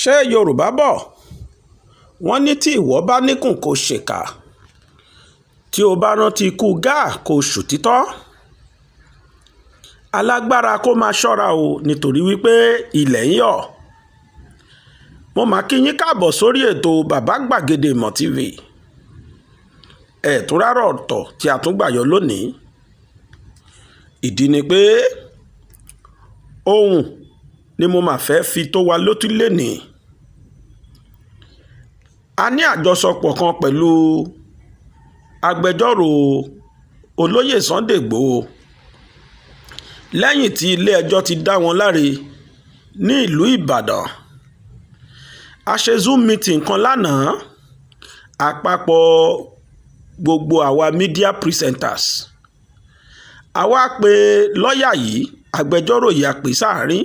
ṣé yorùbá bọ̀ wọ́n ní tí ìwọ bá níkùn kó ṣèkà tí o bá rántí ikú gáà kó ṣòtítọ́ alágbára kó máa ṣọ́ra o nítorí wípé ilẹ̀ ń yọ̀. mo máa kí yín káàbọ̀ sórí ètò bàbá gbàgede ìmọ̀ tv ẹ̀ẹ́dùn rárọ̀ ọ̀tọ̀ tí a tún gbàyọ lónìí. ìdí ni pé ohun ni mo máa fẹ́ fi tó wa létí lénìí. a ní àjọsọpọ̀ kan pẹ̀lú agbẹjọ́rò olóyè Sunday Igboho lẹ́yìn tí ilé-ẹjọ́ ti dá wọn láre ní ìlú Ìbàdàn. a ṣe Zoom meeting kan lánàá àpapọ̀ gbogbo àwa media presenters. àwa pè lọ́ọ̀yà yìí agbẹjọ́rò yìí a pè sáàrin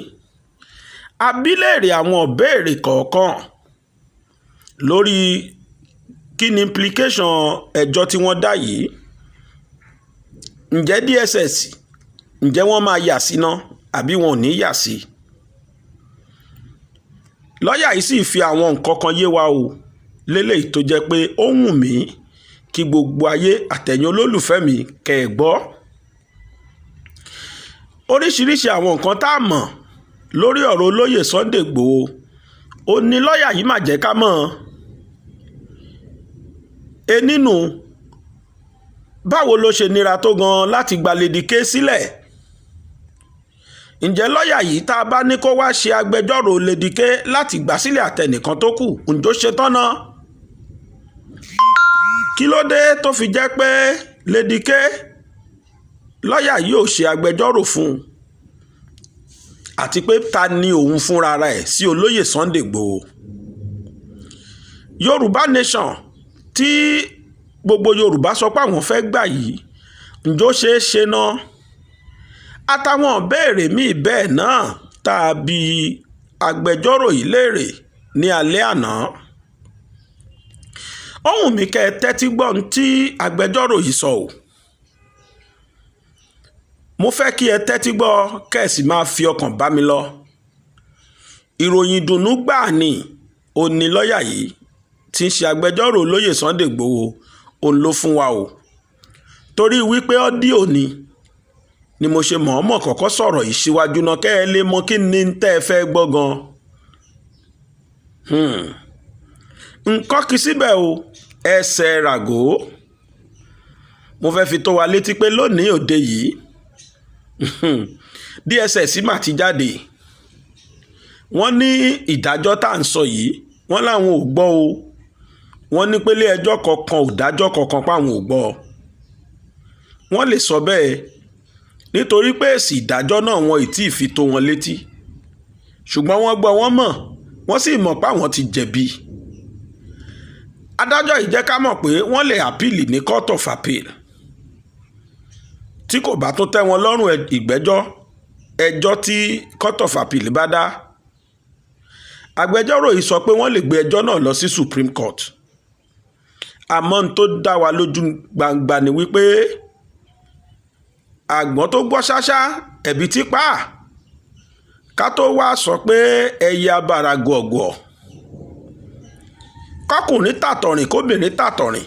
a bi léèrè àwọn ìbéèrè kọ̀ọ̀kan lórí kí ni implication ẹjọ́ tí wọ́n dá yìí. ǹjẹ́ DSS ǹjẹ́ wọ́n máa yà sí ná àbí wọn ò ní yà sí. lọ́ọ̀yà yìí sì fi àwọn nǹkan kan yé wa o lélẹ́yìí tó jẹ́ pé ó wù mí kí gbogbo ayé àtẹ̀yìn olólùfẹ́ mi kẹ́ ẹ̀ gbọ́. oríṣiríṣi àwọn nǹkan tá a mọ̀ lórí ọ̀rọ̀ olóyè Sunday Igboho ó ní lọ́ọ̀yà yìí mà jẹ́ ká mọ̀ nínú báwo ló ṣe nira tó gan láti gba Lady K sílẹ̀. ǹjẹ́ lọ́ọ̀yà yìí tá a bá ní kó wá ṣe agbẹjọ́rò Lady K láti gbà sílẹ̀ àtẹnìkan tó kù ǹjọ́ ṣe tán náà. kí ló dé tó fi jẹ́ pé Lady K lọ́ọ̀yà yìí ò ṣe agbẹjọ́rò fún un àti pé ta ni òun fúnra ẹ̀ sí olóyè Sunday Igboho. Yorùbá Nation tí gbogbo Yorùbá sọ pé àwọn fẹ́ gbà yìí ǹjọ́ ṣeé ṣe náà àtàwọn béèrè míì bẹ́ẹ̀ náà tá a bi agbẹjọ́rò yìí léèrè ní alẹ́ àná. ohun mi kẹ́ ẹ tẹ́tí gbọ́ ohun tí agbẹjọ́rò yìí sọ o. mo fẹ́ kí ẹ tẹ́tí gbọ́ kẹ́ ẹ sì máa fi ọkàn bá mi lọ. ìròyìn ìdùnnú gbáà ni òní lọ́ọ̀yà yìí tí ń ṣe agbẹjọ́rò olóyè Sunday Igboho òun ló fún wa o. torí wípé ọ́díò ni mo ṣe mọ̀ọ́mọ̀ kọ́kọ́ sọ̀rọ̀ yìí síwájú náà kẹ́ ẹ lè mọ kí ni tẹ́ ẹ fẹ́ gbọ́ gan. nǹkan kì í síbẹ̀ o ẹsẹ̀ ràgó. mo fẹ́ fi tó wa létí pé lónìí òde yìí DSS mà ti jáde. wọ́n ní ìdájọ́ tá à ń sọ yìí wọ́n láwọn ò gbọ́ o. wọ́n ní pé ilé ẹjọ́ kankan ò dájọ́ kankan páwọn ò gbọ́. wọ́n lè sọ bẹ́ẹ̀ nítorí pé èsì ìdájọ́ náà wọn ì tí ì fi tó wọn létí. ṣùgbọ́n wọ́n gbọ́ wọ́n mọ̀ wọ́n sì mọ̀ páwọn ti jẹ̀bi. adájọ́ yìí jẹ́ ká mọ̀ pé wọ́n lè àpíìlì ní court of appeal. tí kò bá tó tẹ́ wọn lọ́rùn ìgbẹ́jọ́ ẹjọ́ tí court of appeal bá dá. agbẹjọ́rò yìí sọ pé wọ́n lè gbé ẹjọ́ náà lọ sí Supreme Court. àmọ́ n tó dá wa lójú gbangba ni wípé àgbọ̀n tó gbọ́ ṣáṣá ẹ̀bí tí pa á ká tó wá sọ pé ẹyẹ abàrà gọ̀ọ̀gọ̀ kọkùnrin tàtọ̀rìn kóbìnrin tàtọ̀rìn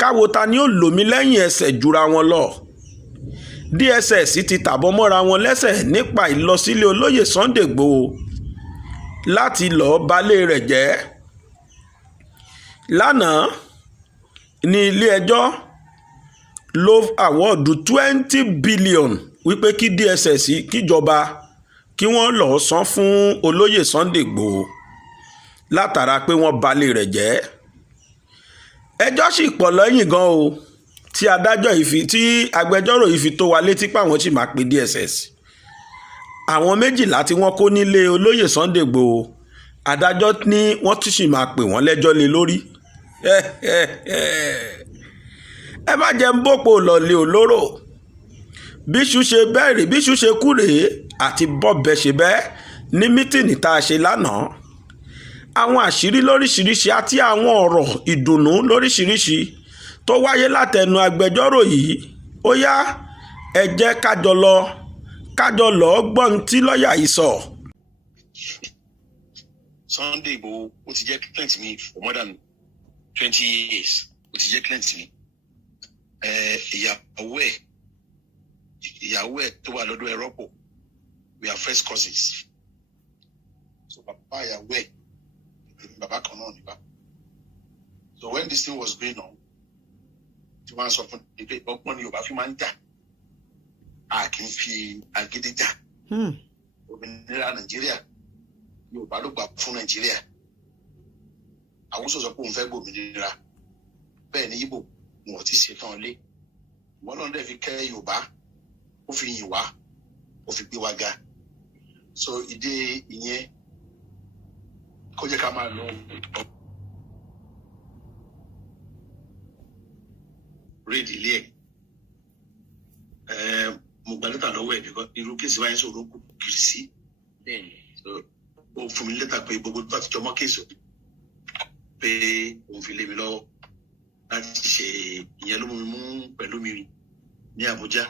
káwo ta ni ó lòmí lẹ́yìn ẹsẹ̀ jura wọn lọ. DSS ti tàbọ̀ mọ́ra wọn lẹ́sẹ̀ nípa ìlọsílé olóyè Sunday Igboho láti lọ́ọ́ balẹ̀ rẹ̀ jẹ́. lánàá ní ilé-ẹjọ́ ló àwọ́ọ̀dù 20 billion wípé kí DSS kíjọba kí wọ́n lọ́ọ́ san fún olóyè Sunday Igboho látara pé wọ́n balẹ̀ rẹ̀ jẹ́. ẹjọ́ sì pọ̀ lẹ́yìn gan o tí adájọ́ tí agbẹjọ́rò yìí fi tó wa létí páwọn sì máa pe DSS. àwọn 12 tí wọ́n kó nílé olóyè Sunday Igboho adájọ́ ní wọ́n tún sì máa pè wọ́n lẹ́jọ́ lé lórí. ẹ má jẹ́ ń bòpò lọ́lẹ̀ olóró bíṣu ṣe bẹ́ẹ̀rẹ̀ bíṣu ṣe kú rèé àti bọ́bẹ̀ ṣe bẹ́ẹ̀ ní mítìnì tá a ṣe lánàá. àwọn àṣírí lóríṣiríṣi àti àwọn ọ̀rọ̀ ìdùnnú lóríṣiríṣi tó wáyé látẹnu agbẹjọ́rò yìí ó yá ẹ jẹ́ kájọ lọ gbọ́n tí lọ́ọ̀yà yìí sọ. Sunday Igboho ó ti jẹ́ client mi for more than 20 years ó ti jẹ́ client mi. ìyàwó ẹ̀ tó wà lọ́dọ̀ ẹ̀rọ́pò we are first cousins. So bàbá ìyàwó ẹ̀ bàbá kan náà níbà. So when this thing was going on, tí wọ́n á sọ fún mi pé ọgbọ́n ni Yorùbá fi máa ń jà a kì í fi agídí jà. Òmìnira Nàìjíríà Yorùbá ló gbà fún Nàìjíríà. Àwùjọ sọ pé òun fẹ́ gbòmìnira bẹ́ẹ̀ ni Ìgbò wọn ti ṣetán lé. Ìwọ́n náà dẹ̀ fi kẹ́ Yorùbá ó fi yìn wá ó fi gbé wa ga. So ìdí ìyẹn kó jẹ́ ká máa lọ. Rédí ilé ẹ̀ mo gba lẹ́tà lọ́wọ́ ẹ̀ bíkọ́ irú kéèsì wáyé sọ̀rọ̀ kù kiri sí. Ó fún mi lẹ́tà pé gbogbo tó àtijọ́ mọ́ kéèsì pé òun fi lé mi lọ́wọ́ láti ṣe ìyẹn ló mú mi mú pẹ̀lú mi ní Àbújá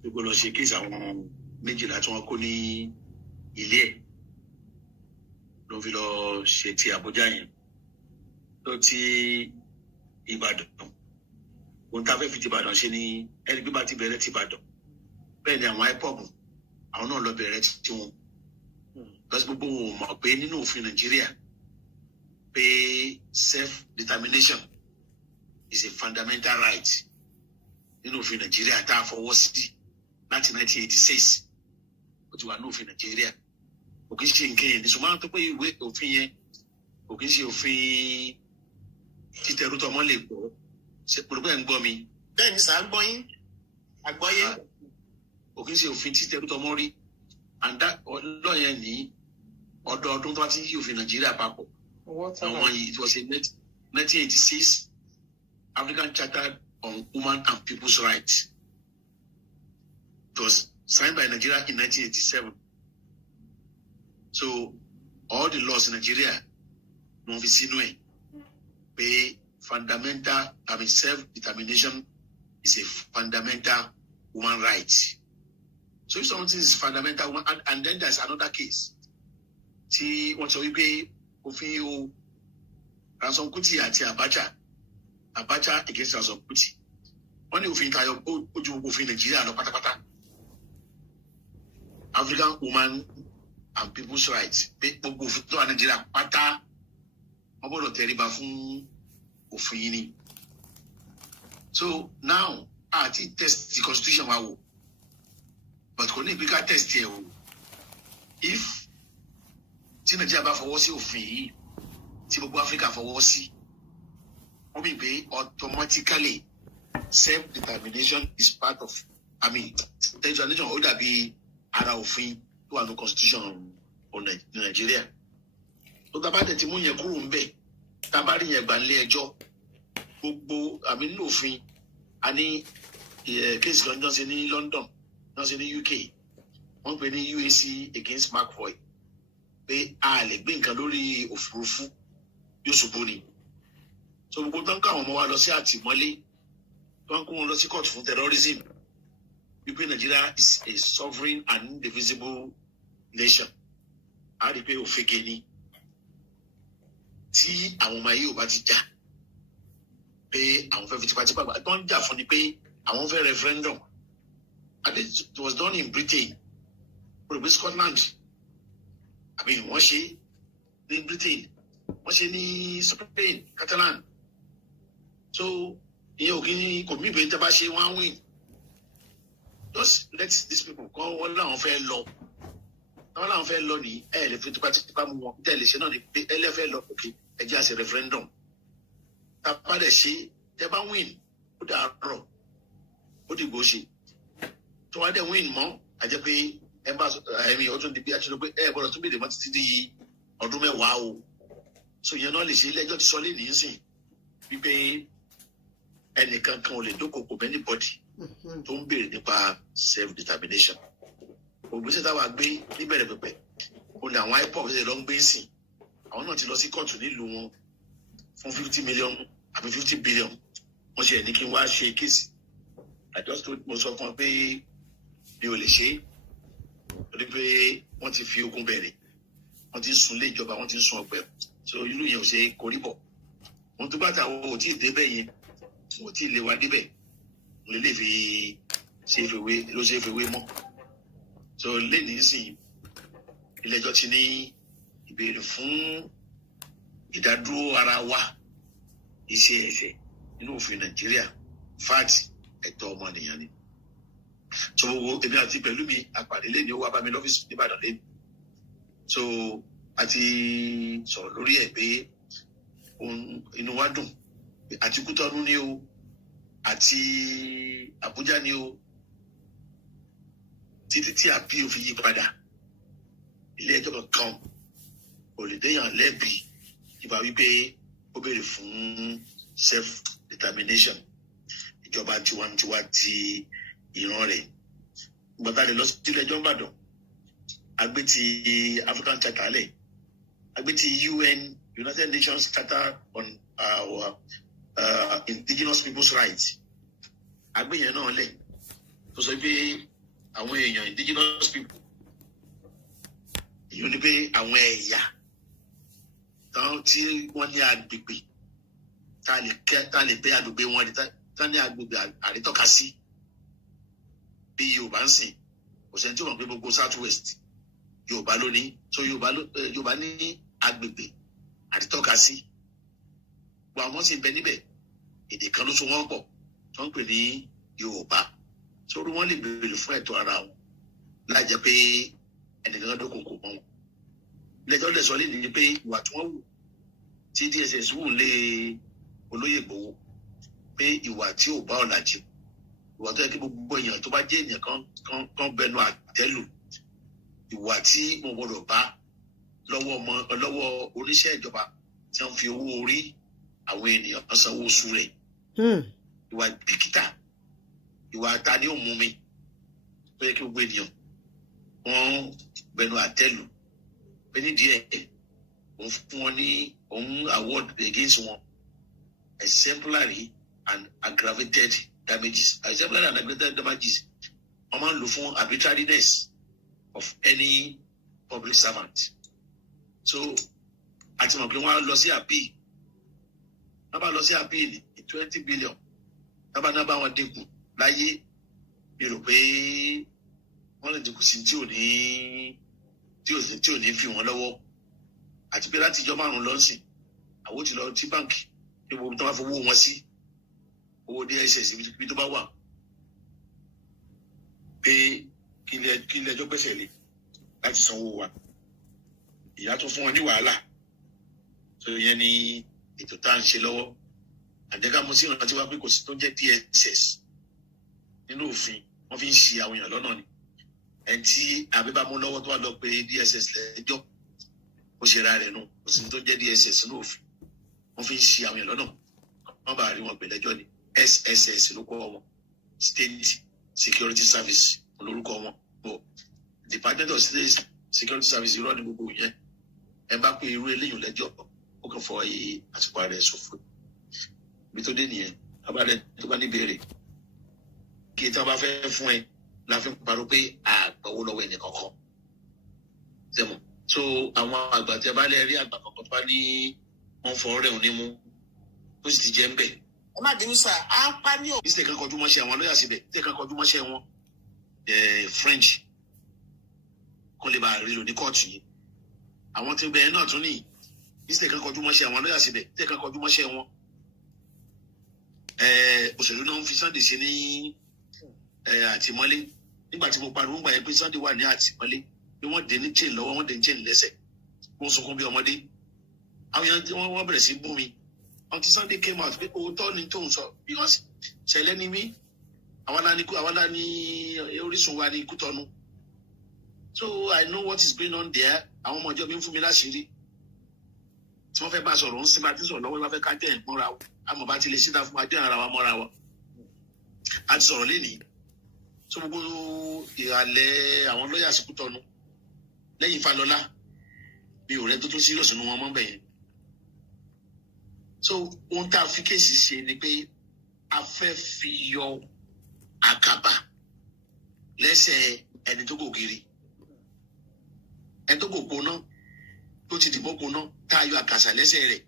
gbogbo lọ ṣe kéèsì àwọn 12 tí wọ́n kó ní ilé ẹ̀ ló fi lọ ṣe ti Àbújá yẹn tó ti Ìbàdàn ohun tá a fẹ́ fi ti Ìbàdàn ṣe ni ẹni bí bá ti bẹ̀rẹ̀ ti Ìbàdàn bẹ́ẹ̀ ni àwọn IPOB àwọn náà lọ bẹ̀rẹ̀ tí wọn lọ́sí gbogbo wọn mọ̀ pé nínú òfin Nàìjíríà pé self-determination is a fundamental right nínú òfin Nàìjíríà tá a fọwọ́ sí láti 1986 ó ti wà ní òfin Nàìjíríà kò kí ń ṣe nǹkan yẹn ní sùnmọ́ tó pé ìwé òfin yẹn kò kí ń ṣe òfin títẹrú tọmọ lè gbọ́ ṣe pòròpé ẹ̀ ń gbọ́ mi. bẹ́ẹ̀ ni sà á gbọ́ yín àgbọ́yé. kò kí ń ṣe òfin títẹrú tọmọ rí àǹdá ọlọ́yẹn ní ọdọọdún tó bá ti yí òfin Nàìjíríà papọ̀ àwọn yìí it was in 1986 African Charter on Human and People's Rights. It was signed by Nigeria in 1987. So all the laws in Nigeria no fi sínú ẹ̀ pé fundamental self-determination is a fundamental human right. So if something is fundamental and then there's another case tí wọ́n sọ wípé òfin o Ransome Kuti àti Abacha against Ransome Kuti wọ́n ní òfin tayọ ojú gbogbo òfin Nàìjíríà lọ pátápátá African Human and People's Rights pé gbogbo òfin tó wà Nàìjíríà pátá wọ́n gbọ́dọ̀ tẹríba fún òfin yìí ni. So now àti test the constitution wa wò but kò ní ìpín ká test ẹ̀ o if tí Nàìjíríà bá fọwọ́ sí òfin yìí tí gbogbo Africa fọwọ́ sí wọ́n bí pé automatically self-determination is part of self-determination ó dàbí ara òfin tó wà ní constitution Nàìjíríà. tó tá a bá tẹ̀ tí mú yẹn kúrò ń bẹ̀ tá a bá rí yẹn gbà nílé ẹjọ́ gbogbo nínú òfin a ní kéèsì kan náà ṣe ní London náà ṣe ní UK wọ́n pè ní UAC against McFoy pé a lè gbé nǹkan lórí òfurufú yóò ṣubú ni. So gbogbo tó ń ká àwọn ọmọ wa lọ sí àtìmọ́lé tó ń kó wọn lọ sí court fún terrorism wípé Nigeria is a sovereign and indivisible nation a rí i pé òfegè ni tí àwọn ọmọ yìí ò bá ti jà pé àwọn fẹ́ fi tipátipá gbà tó ń jà fún ni pé àwọn fẹ́ referendum and it was done in Britain probably Scotland wọ́n ṣe ní Britain wọ́n ṣe ní Spain Catalan so ìyẹn òkè ní kò mí ìbéèrè tí a bá ṣe wọ́n á win just let these people kọ́ wọ́n láwọn fẹ́ lọ wọ́n láwọn fẹ́ lọ ní ẹ̀ lè fi tipátipá mú wọn tẹ́ lè ṣe náà ní pé ẹ lẹ́fẹ́ lọ òkè ẹ jẹ́ àṣẹ referendum tá a bá dẹ̀ ṣe tẹ́ bá win ó dà rọ̀ ó dìgbò ṣe tó wá dẹ̀ win mọ́ àjẹ́ pé ẹ bá ọdún di bí a ti lọ pé ẹ gbọ́dọ̀ tún bèèrè mọ́ títí di ọdún 10 o so yẹn náà lè ṣe ilé-ẹjọ́ ti sọ lé ní sìn wípé ẹnìkan kan ò lè dókòkò bẹ́ẹ̀ anybody tó ń béèrè nípa self-determination ògbésẹ̀ táwa gbé níbẹ̀rẹ̀ pẹ̀pẹ̀ o ní àwọn IPOB ṣe lọ ń gbé sìn àwọn náà ti lọ sí kóòtù nílùú wọn fún 50 million àbí 50 billion wọ́n ṣe ní kí n wá ṣe kéèsì mo sọ fún ọ pé mi ò lè ṣe é torí pé wọ́n ti fi ogun bẹ̀rẹ̀ wọ́n ti ń sun ilé ìjọba, wọ́n ti ń sun ọgbẹ́, so irú yẹn ò ṣe korí bọ̀. Wọ́n tó bá ta àwọn ò tí ì débẹ̀ yẹn, ò tí ì lè wá débẹ̀, lè lè fi ṣe fèwé mọ́. So lẹ́yìn nísìnyí ilé ẹjọ́ ti ní ìbéèrè fún ìdádúró ara wa iṣẹ́ ẹ̀ṣẹ̀ nínú òfin Nàìjíríà, fact ẹ̀tọ́ ọmọnìyàn ni. So gbogbo èmi àti pẹ̀lú mi àpàdé lẹ́ni ó wá bá mi lọ́fíìsì nìbàdàn lẹ́nu. So àti sọ̀rọ̀ lórí ẹ̀ pé inú wa dùn àti Kútọ́nù ni o àti Àbújá ni o títí tí àbí òfin yí padà ilé ẹjọ́ kan kò lè déyàn lẹ́bi ìbá wípé ó béèrè fún self determination ìjọba tiwantiwa ti ìran rẹ̀. Gbọ́dọ̀ lè lọ sí ilé ẹjọ́ Ìbàdàn agbé ti African Charter lẹ̀ agbé ti United Nations Charter on our indigenous people's rights agbé yẹn náà lẹ̀ tó sọ pé àwọn èèyàn indigenous people èyí ni pé àwọn ẹ̀yà táwọn tí wọ́n ní agbègbè tá a lè pé agbègbè wọn tá ní agbègbè àrítọ́ka sí bí Yorùbá ń sìn kò sẹ́ni tí wọ́n pé gbogbo South West Yorùbá ló ní so Yorùbá ní agbègbè àrítọ́ka sí gbogbo àwọn sì ń bẹ níbẹ̀ èdè kan ló so wọ́n pọ̀ tó ń pè ní Yorùbá sórí wọn lè béèrè fún ẹ̀tọ́ ara wọn lájẹ pé ẹnìkan dókòkò mọ́ wọn. Lẹ́jọ́ lè sọ léde pé ìwà tí wọ́n wù tí DSS wù lé olóyè Ìgbòho pé ìwà tí ò bá ọ̀làjì ìwà tó yẹ kí gbogbo èèyàn tó bá jẹ́ èèyàn kan bẹnu àtẹ́lù ìwà tí mo gbọdọ̀ bá lọ́wọ́ oníṣẹ́ ìjọba tí wọ́n fi owó orí àwọn ènìyàn sanwó oṣù rẹ̀ ìwà bìkítà ìwà ta ni ó mú mi tó yẹ kí gbogbo ènìyàn wọ́n bẹnu àtẹ́lù pé nídìí ẹ̀ òun fún wọn ní òun award against wọn exemplary and aggravated damages wọ́n máa ń lò fún arbitrariness of any public servant. So àti mọ̀ pé wọ́n á lọ sí appeal wọ́n bá lọ sí appeal ní 20 billion náà bá wọn dínkù láyé mi rò pé wọ́n lè dínkù sí tí ò ní fi wọ́n lọ́wọ́ àti pé láti ìjọ márùn lọ́sìn àwọn ti lọ tí báǹkì ní gbogbo tó bá fowó wọn sí owó DSS ibi tó bá wà pé kí ilé ẹjọ́ gbẹ́sẹ̀ lé láti sanwó wa ìyá tó fún wọn ní wàhálà tó yẹn ní ètò tá à ń ṣe lọ́wọ́ àdẹ́gàmú sí ìrántí wá pé kò sí tó ń jẹ́ DSS nínú òfin wọ́n fi ń ṣì àwọn èèyàn lọ́nà ni ẹni tí àbíbámú lọ́wọ́ tó wà lọ pé DSS lẹ́jọ́ ó ṣe ra rẹ̀ nù kò sí tó jẹ́ DSS nínú òfin wọ́n fi ń ṣì àwọn èèyàn lọ́nà wọ́n bá rí wọn pè lẹ́jọ́ ni SSS ló kọ́ wọn State Security Service olórúkọ wọn bọ̀ Department of State Security Service irọ́ ni gbogbo yẹn ẹ bá pé irú eléyìí lẹ́jọ́ ó kàn fọ iye àtìpá rẹ̀ ṣòfò ibi tó dé nìyẹn abalẹ̀ tó bá ní béèrè kí tí wọ́n bá fẹ́ fún ẹ la fi ń parọ́ pé àgbàwó lọ́wọ́ ẹnì kankan sẹ́mu so àwọn àgbà tí a bá lè rí àgbà kankan tó bá ní wọ́n fọ ọ̀rẹ́ òní mú ó sì ti jẹ́ ń bẹ̀. ẹ má bínú sá à ń pa ní. ìsìlẹ̀ kan kọjú mọ́ṣẹ́ àwọn lọ́yà síbẹ̀ ìsìlẹ̀ kan kọjú mọ́ṣẹ́ wọn French kó lè bá a rí lò ní kóòtù yìí àwọn tí bẹ̀rẹ̀ náà tún ní ìsìlẹ̀ kan kọjú mọ́ṣẹ́ àwọn lọ́yà síbẹ̀ ìsìlẹ̀ kan kọjú mọ́ṣẹ́ wọn òṣèlú náà ń fi Sunday ṣe ní àtìmọ́lé nígbà tí mo pariwo gbà yẹn pé Sunday wà ní àtìmọ́lé bí wọ́n dé ní chain lọ́wọ́ wọ́n dé ní chain lẹ́sẹ̀ wọ́n sunkún bí ọmọdé àwọn yẹn wọ́n bẹ̀rẹ̀ sí bú mi àwọn tí Sunday came out pé òótọ́ ni tóun sọ because ṣẹlẹ̀ ni mí àwọn lá ní orísun wa ní Kútọ́nù so I know what is going on there àwọn ọmọ ìjọba ń fún mi láṣìírí tí wọ́n fẹ́ bá sọ̀rọ̀ ń sinmi àti sọ̀rọ̀ lọ́wọ́ wọ́n fẹ́ ká tẹ̀ mọ́ra o àmọ́ bá ti lè síta fún wa dé ara wa mọ́ra wa a ti sọ̀rọ̀ lénìí so gbogbo ìhàlẹ̀ àwọn lọ́yà sí Kútọ́nù lẹ́yìn Fálọlá mi ò rẹ́ tó serious nínú wọn mọ́ bẹ̀yẹn so ohun tá a fi kéèsì ṣe ni pé a fẹ́ fi yọ àkàbà lẹ́sẹ̀ ẹni tó gògiri ẹni tó gògbó náà tó ti dìbò kuná tá a yọ àkàsà lẹ́sẹ̀ rẹ̀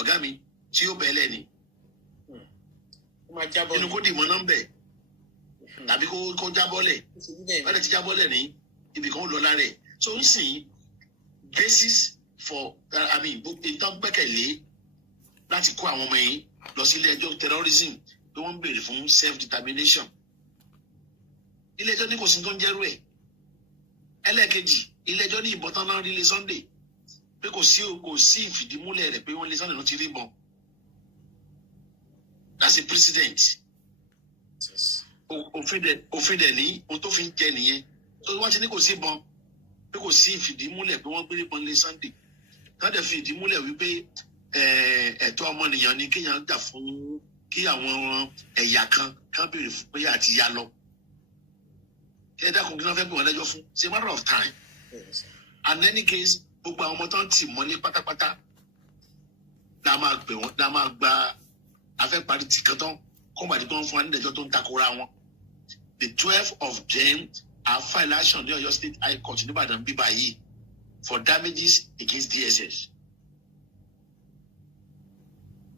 ọ̀gá mi tí yóò bẹ̀ẹ́lẹ̀ ni ó máa jábọ́ inú kó dìmọ̀ náà ń bẹ̀ tàbí kó jábọ́lẹ̀ wọ́n lè ti jábọ́lẹ̀ ní ibì kan ó lọ lára ẹ̀ so ń sìn basis for ìtàn gbẹ́kẹ̀lé láti kó àwọn ọmọ yìí lọ sí ilé ẹjọ́ terrorism pé wọ́n ń béèrè fún self determination ilé ẹjọ́ ní kò sí tó ń jẹ́rú ẹ̀ ẹlẹ́ẹ̀kejì ilé ẹjọ́ ní ìbọn tán náà rí lé Sunday pé kò sí ìfìdímúlẹ̀ rẹ̀ pé wọ́n lé Sunday ló ti rí bọ́n that's a precedent òfin dẹ̀ ní ohun tó fi ń jẹ nìyẹn tó wọ́n ti ní kò sí bọ́n pé kò sí ìfìdímúlẹ̀ pé wọ́n gbé bọ́n lé Sunday ká dẹ̀ fi ìdímúlẹ̀ wípé ẹ̀tọ́ ọmọnìyàn ni kéèyàn gbà fún kí àwọn ẹ̀yà kan béèrè fún pé àti yá lọ ẹ dákun kí wọ́n fẹ́ pè wọ́n lẹ́jọ́ fún it's a matter of time and in any case gbogbo àwọn ọmọ tó ń tì mọ́lé pátápátá la máa gbé wọn la máa gba afẹ́parí tì kan tán kó bàdí tó ń fún wa nílẹ̀jọ́ tó ń takora wọn the 12 of them are filed action ní Ọ̀yọ́ State High Court nìbàdàn bíbá yìí for damages against DSS.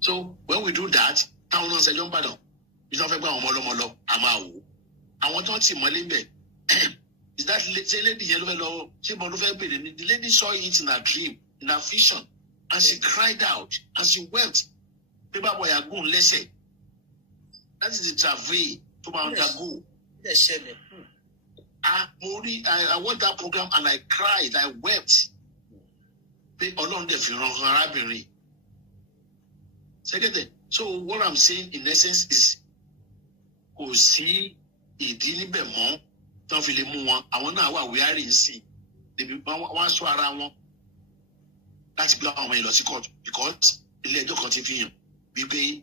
So when we do that táwọn náà ṣẹjọ́ ń bàdàn bí wọ́n fẹ́ gbé àwọn ọmọ ọlọ́mọ lọ a máa wò àwọn tó ń tì mọ́lé ń bẹ̀ is that ṣe lady yẹn ló fẹ́ lọ ṣé mo ló fẹ́ bèrè ni the lady saw it in her dream in her vision and she cried out and she wept pé báwo ya gùn lẹ́sẹ̀ that is the travail to ma undergo. I watched that program and I cried I wept pé Ọlọ́run dẹ̀ fi ràn arábìnrin. Second, so what I'm saying in essence is kò sí ìdí níbẹ̀ mọ́ tí wọ́n fi lè mú wọn àwọn náà wà wíárì ń sìn débi wọ́n á sọ ara wọn láti gbé àwọn ọmọ yẹn lọ sí court because ilé ẹjọ́ kan ti fi hàn wípé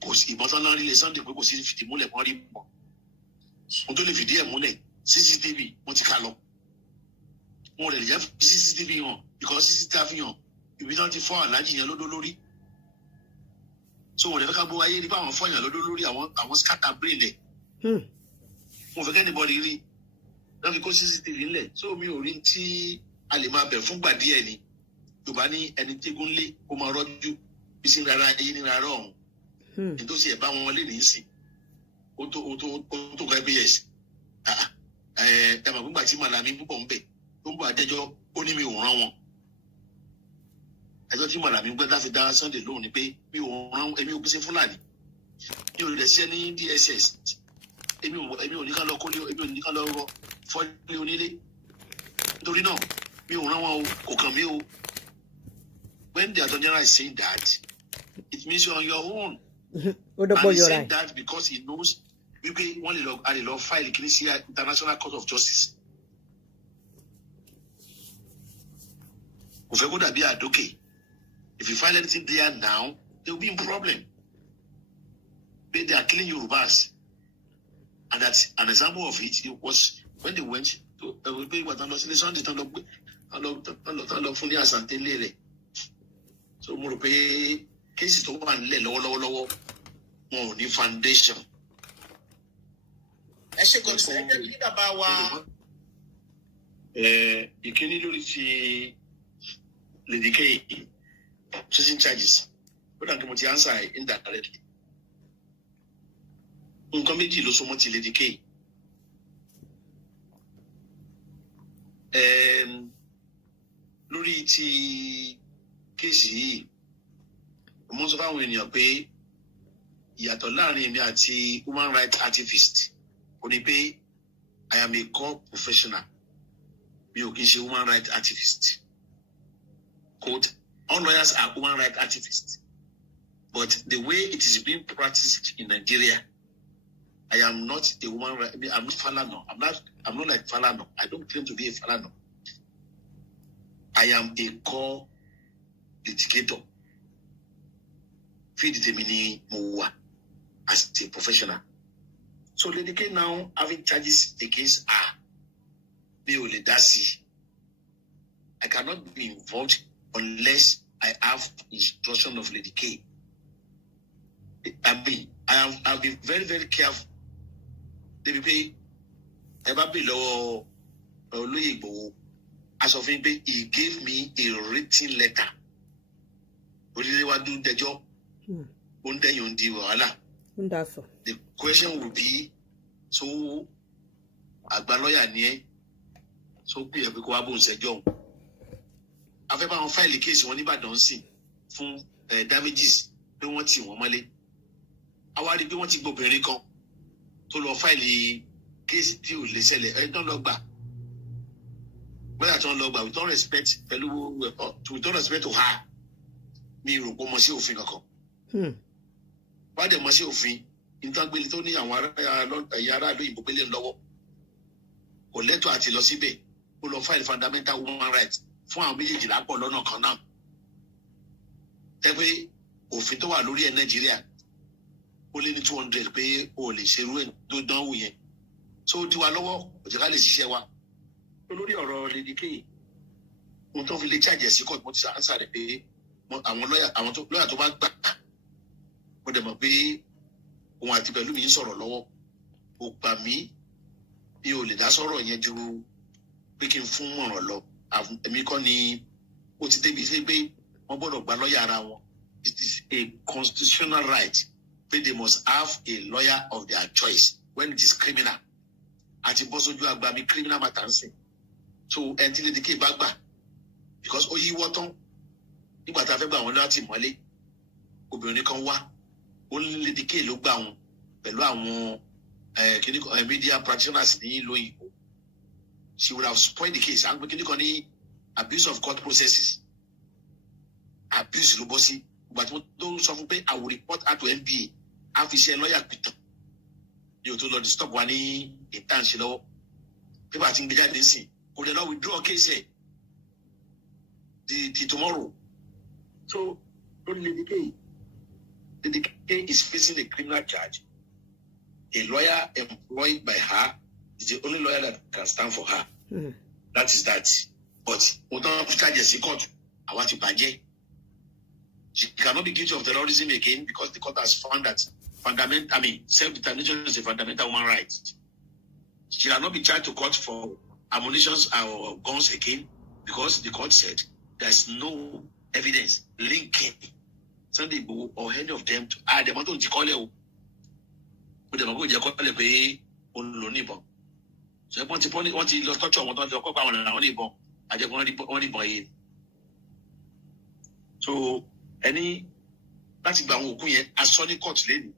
kò sí ìbọn tán náà rí lé Sunday pé kò sí fìdí múlẹ̀ kan rí mọ́ ohun tó lè fìdí ẹ̀ múlẹ̀ CCTV wọ́n ti ká lọ wọn ò lè jẹ́ CCTV hàn because CCTV hàn ibi tí wọ́n ti fọ́ aláàjì yẹn lódó lórí so wọn lè fẹ́ ká gbọ́ ayé nípa àwọn fọ́yàn lódó lórí àwọn scatter brain lẹ̀ mo fẹ́ kẹ́nìbọ̀dì rí lọ́ọ́ fi kó CCTV ńlẹ̀ so mi ò rí tí a lè máa bẹ̀ fúngbà díẹ̀ ni Yorùbá ní ẹni tégún lé ó máa rọ́jú bí sí rárá ayé ní rárá ọ̀hún nítòsí ẹ̀ bá wọn lé ní í sìn ó tó kọ́ abs ẹ mà gbígbà tí Màlàmí ń bọ̀ ń bẹ̀ tó ń bọ̀ àjẹjọ́ ó ní mi ò rán wọn ẹjọ́ tí Màlàmí ń gbẹ́ tá fi dá Sunday lóhùn ni pé mi ò rán èmi ò gbèsè Fúlàní mi ò lè ṣiṣẹ́ ní DSS èmi ò ní ká lọ kólé èmi ò ní ká lọ rọ fọ́lé onílé nítorí náà mi ò rán wọn o kò kàn mí o when the Attorney General is saying that it means you're on your own and he's saying that because he knows wípé wọ́n lè lọ file kìíní sí International Court of Justice kò fẹ́ kó dàbí àdókè if you file anything there now there will be a problem they are killing Yorubas. And that's an example of it. It was when they went to what Sunday fún ní àṣàntẹ lérè. So mo rò pé kéèsì tó wà nílẹ̀ lọ́wọ́lọ́wọ́ wọn ò ní foundation. Ẹ ṣe kò sí ẹgbẹ́ kí bàbá wa. Ìkíní lórí ti Lady K chasing charges. Ó dà kí mo ti answer indirectly. Nǹkan méjì ló so mọ́ ti Lady K. Lórí ti kéèsì yìí mo sọ fáwọn ènìyàn pé ìyàtọ̀ láàrin èmi àti human rights activist ó ní pé I am a core professional mi ò kí n ṣe human rights activist. Quote, all lawyers are human rights activists but the way it is being practiced in Nigeria I am not a woman. I'm not Falano. I'm not like Falano. I don't claim to be a Falano. I am a core litigator. Feed the Mowa as a professional. So Lady K now having charges against her. I cannot be involved unless I have instruction of Lady K. I've been very, very careful. Débi pé ẹ bá bè lọ́wọ́ olóyè Ìgbòho As of him, he gave me a written letter. The question would be, so Agbaloya ni so pe e ko abo nsejo. Afẹ́ bá wọn file case wọn ní Ìbàdàn sí fún damages pé wọ́n tì wọ́n mọ́lé. Àwa rí pé wọ́n ti gbobìnrin kan tó lọ file case tí ò lè ṣẹlẹ̀ ẹ tán lọ gbà. Whether tó ń lọ gbà with all respect to her. Mi rò pé mo sí òfin kankan. Wá dẹ̀ mo sí òfin nǹkan gbélé tó ní àwọn ará ìbò gbélé lọ́wọ́. Kò lẹ́tọ̀ àti lọ síbẹ̀ ó lọ file fundamental human rights fún àwọn méjèèjì lápọ̀ lọ́nà kan náà. Ẹ pé òfin tó wà lórí ẹ̀ Nàìjíríà ó lé ní 200 pé o lè ṣerú ẹ̀ tó dánwò yẹn. So ó di wa lọ́wọ́ kò jẹ́ ká lè ṣiṣẹ́ wa. Olórí ọ̀rọ̀ Lady K ohun tó fi lè charge sí court mo ti answer rẹ̀ pé àwọn lọ́yà tó bá gbà mo dẹ̀ mọ̀ pé òun àti pẹ̀lú mi ń sọ̀rọ̀ lọ́wọ́ kò gbà mí mi ò lè dá sọ̀rọ̀ yẹn ju pé kí n fún mọ̀ràn lọ èmi kọ́ ni ó ti débi sí pé wọ́n gbọ́dọ̀ gba lọ́yà ara wọn. It is a constitutional right pé they must have a lawyer of their choice when it is criminal àti bọ́ sójú agbami criminal matter ń sìn. So ẹni tí Lady K bá gbà because ó yíwọ́ tán nígbà tá a fẹ́ gbà wọ́n láti mọ́lé obìnrin kan wá ó ní Lady K ló gbà wọn pẹ̀lú àwọn media practitioners ní ìlú òyìnbó. She would have spoiled the case. Àwọn kìíní kan ní abuse of court processes. Abuse ló bọ́ sí. Ìgbà tí wọ́n tó sọ fún pé I will report her to NBA. A fi ṣe lọ́ọ̀yà pìtàn. Ní o tó lọ disturb wa ní ìtànṣe lọ́wọ́. Pépà ti ń gbé jáde sí. Kò lè lọ withdraw case ẹ̀. The tomorrow. So, Lady K. Lady K is facing a criminal charge. A lawyer employed by her is the only lawyer that can stand for her. That is that. But without charges in court, I want to budget. She cannot be guilty of terrorism again because the court has found that self-determination is a fundamental human right. She cannot be charged to court for ammunition or guns again because the court said there's no evidence linking Sunday Igboho or any of them to them want to call it. But they go call it pé olóníbọn. So wọ́n ti lọ tọ́jú àwọn tó ń lọ kọ́kọ́ àwọn àwọn oníbọn àjẹkùn wọ́n níbọn yìí. So ẹni láti gba àwọn òkú yẹn aṣọ ní court lẹ́nu